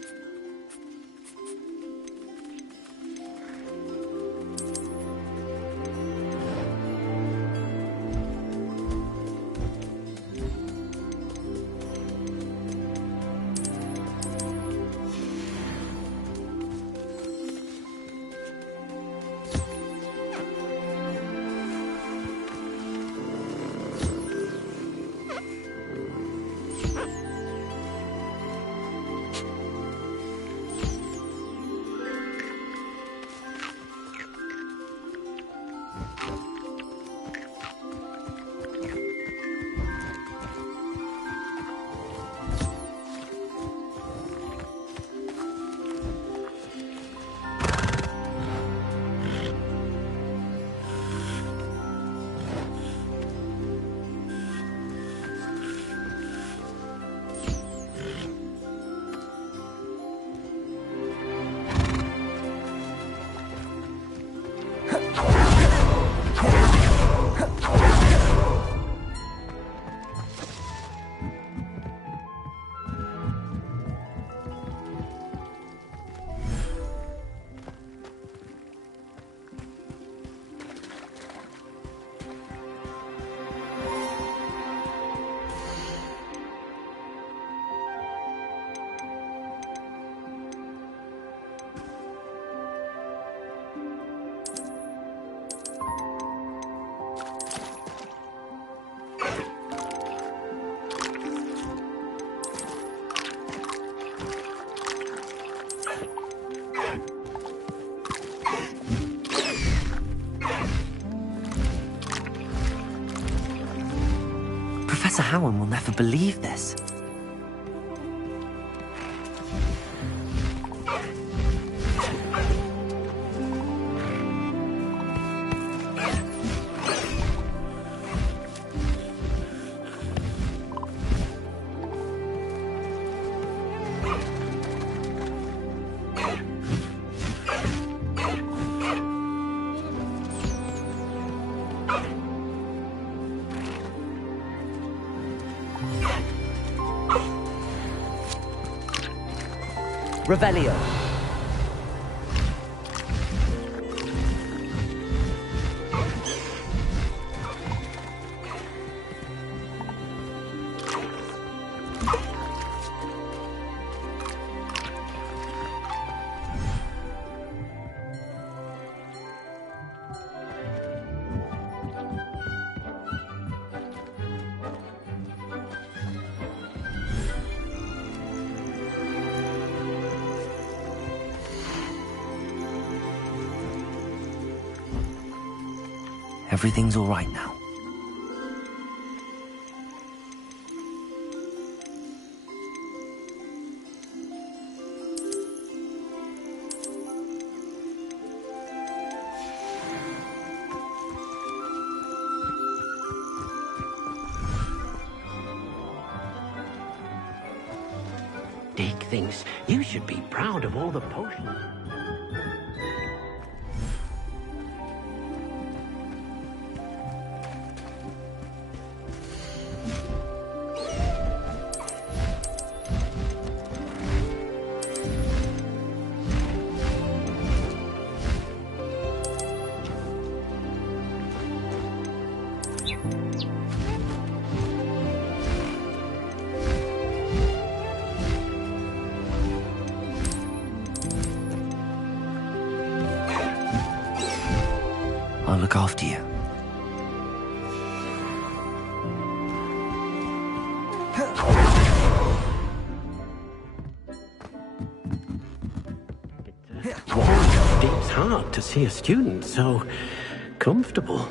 Professor Howard will never believe this. Revelio. Everything's all right now. Deke thinks you should be proud of all the potions. I'll look after you. It warms Deep's heart to see a student so comfortable.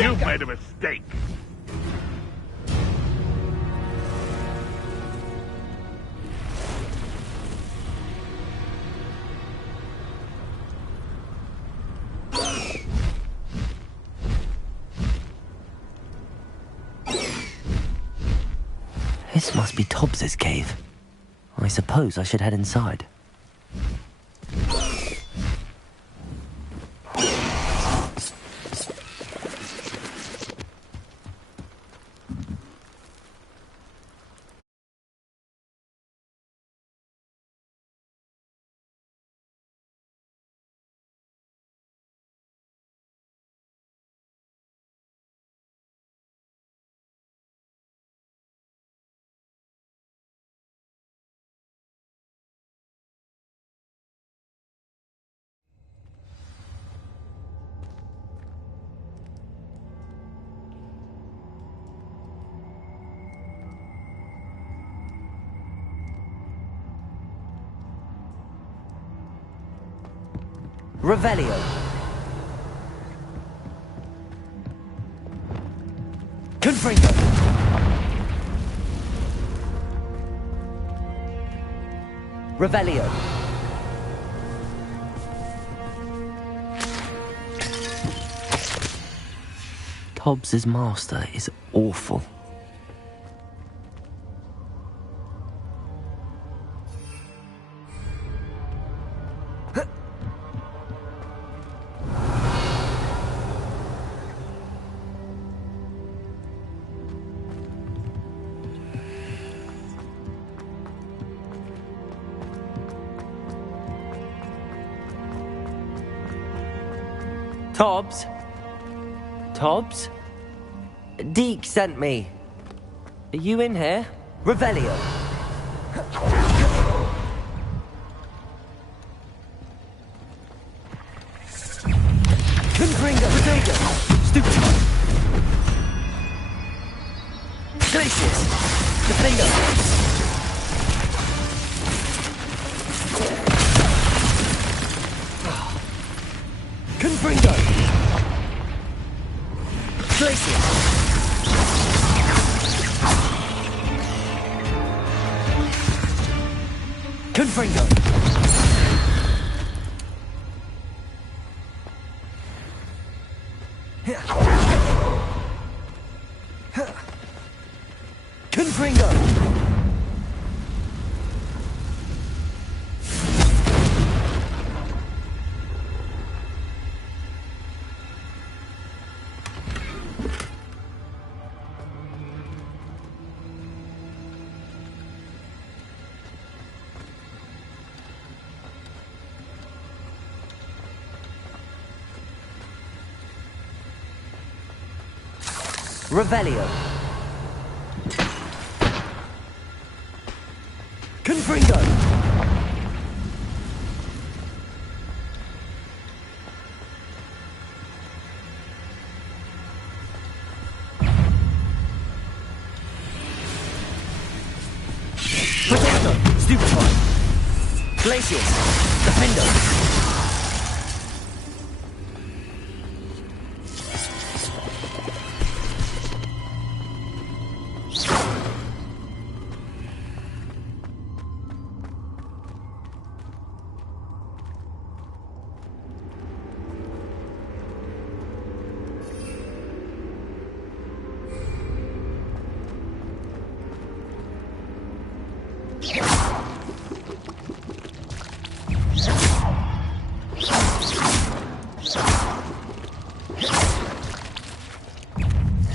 You made a mistake. This must be Tobbs's cave. I suppose I should head inside. Revelio. Confringo. Revelio. Tobbs's master is awful. Tobbs? Tobbs? Deke sent me. Are you in here? Revelio. Confringo. Bodega. Stupid. Glacius. Defender. Confringo. Glacius. Confringo. Confringo. Revelio. Confringo. Protector. Stupefy. Glacius. Defender.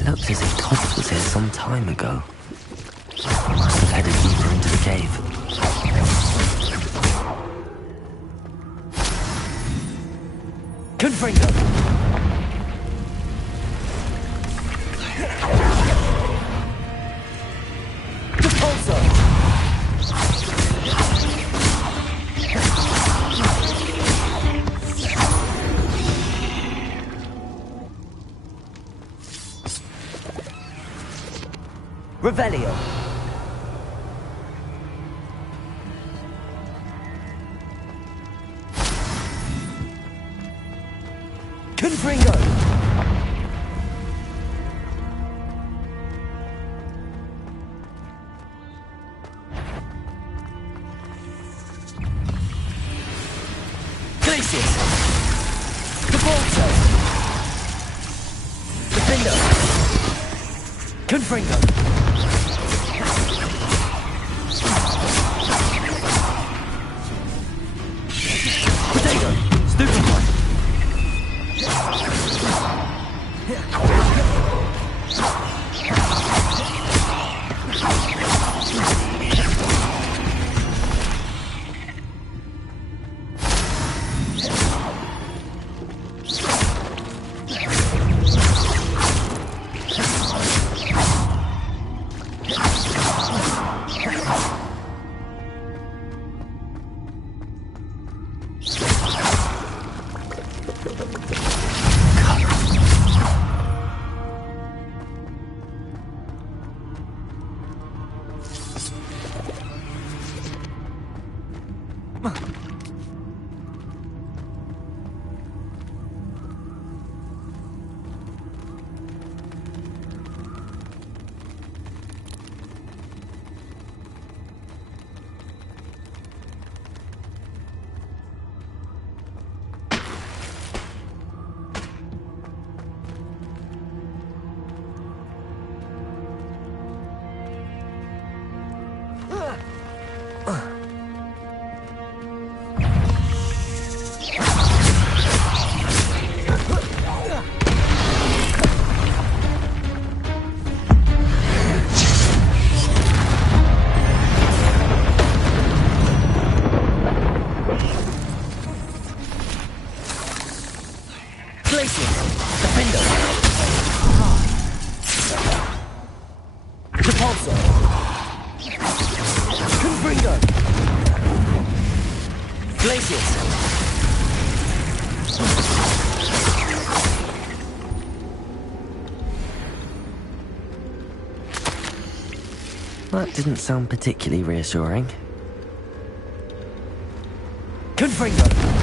Looks as if Tobbs was here some time ago. Must have headed deeper into the cave. Confringo! Depulso! Revelio. Confringo. Glacius. Depulso. Defender. Confringo. That didn't sound particularly reassuring. Confringo!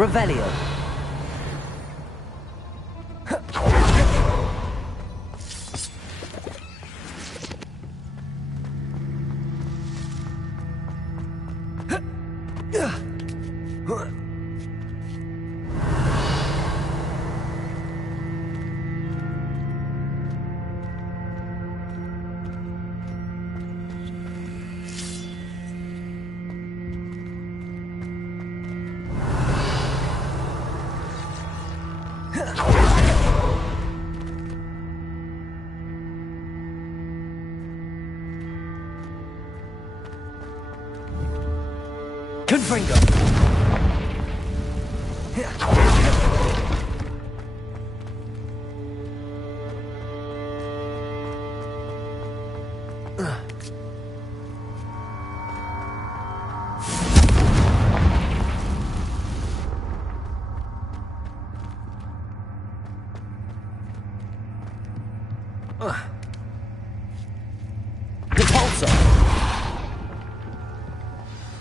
Revelio. finger!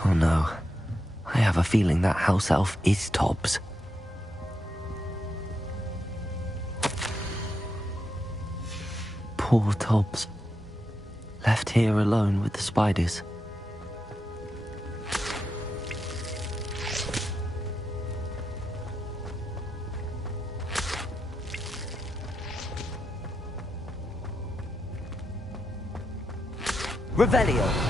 Oh no. I have a feeling that house elf is Tobbs. Poor Tobbs. Left here alone with the spiders. Revelio!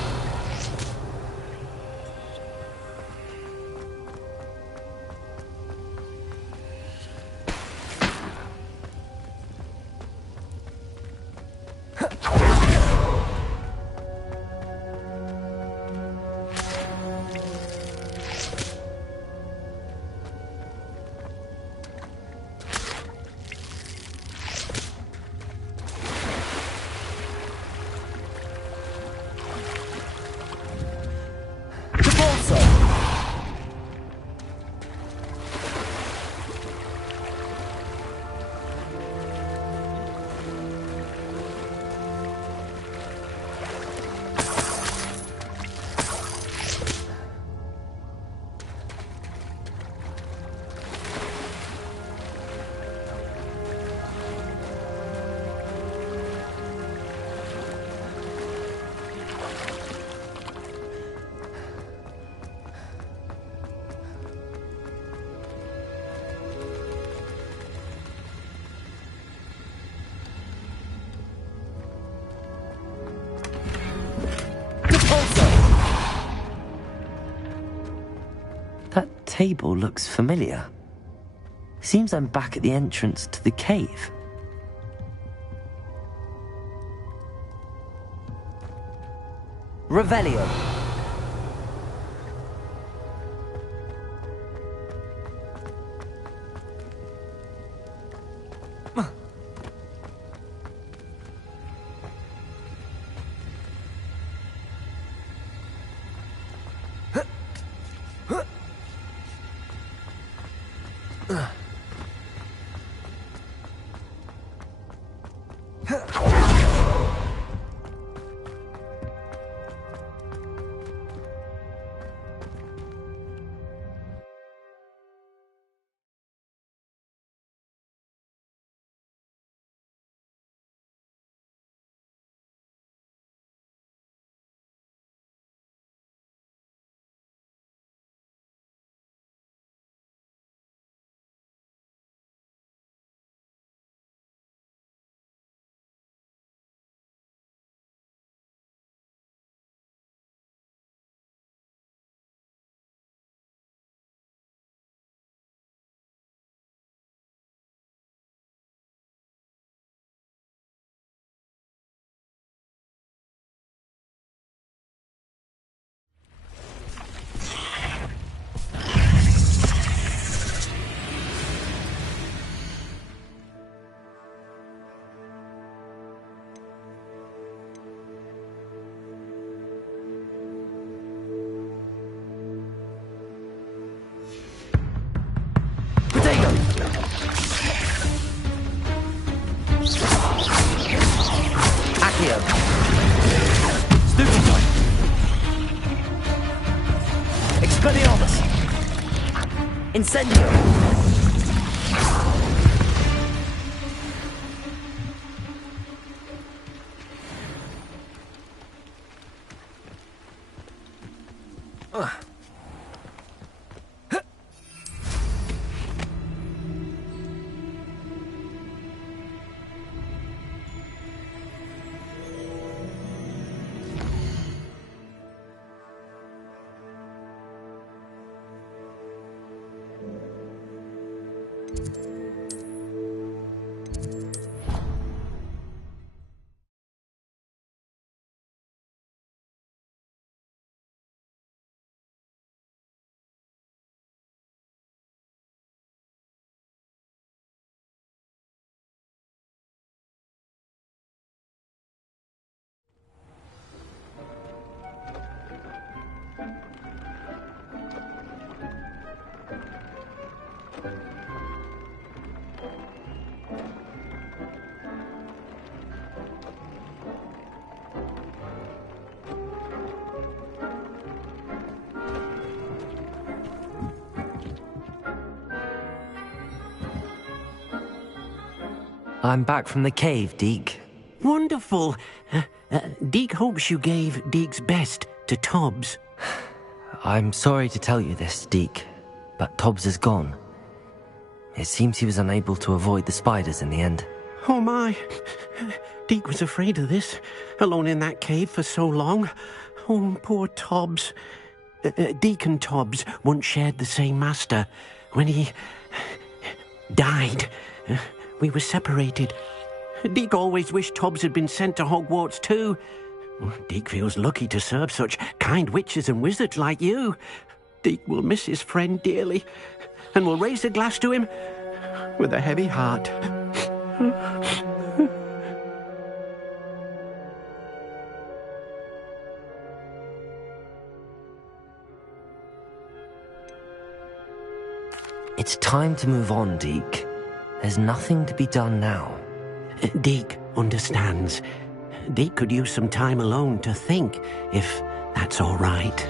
That table looks familiar. Seems I'm back at the entrance to the cave. Revelio! Incendio! I'm back from the cave, Deke. Wonderful. Deke hopes you gave Deke's best to Tobbs. I'm sorry to tell you this, Deke, but Tobbs is gone. It seems he was unable to avoid the spiders in the end. Oh my. Deke was afraid of this, alone in that cave for so long. Oh, poor Tobbs. Deke and Tobbs once shared the same master. When he died, we were separated. Deke always wished Tobbs had been sent to Hogwarts too. Deke feels lucky to serve such kind witches and wizards like you. Deke will miss his friend dearly, and will raise a glass to him with a heavy heart. It's time to move on, Deke. There's nothing to be done now. Deke understands. Deke could use some time alone to think, if that's all right.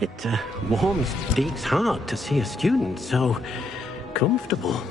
It warms Deke's heart to see a student so comfortable.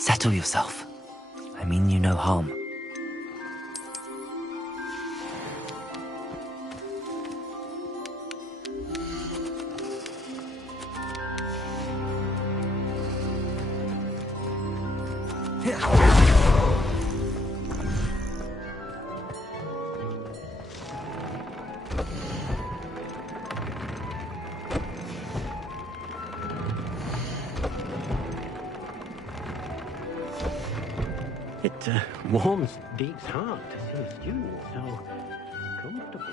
Settle yourself. I mean you no harm. It warms Deke's heart to see a student so comfortable.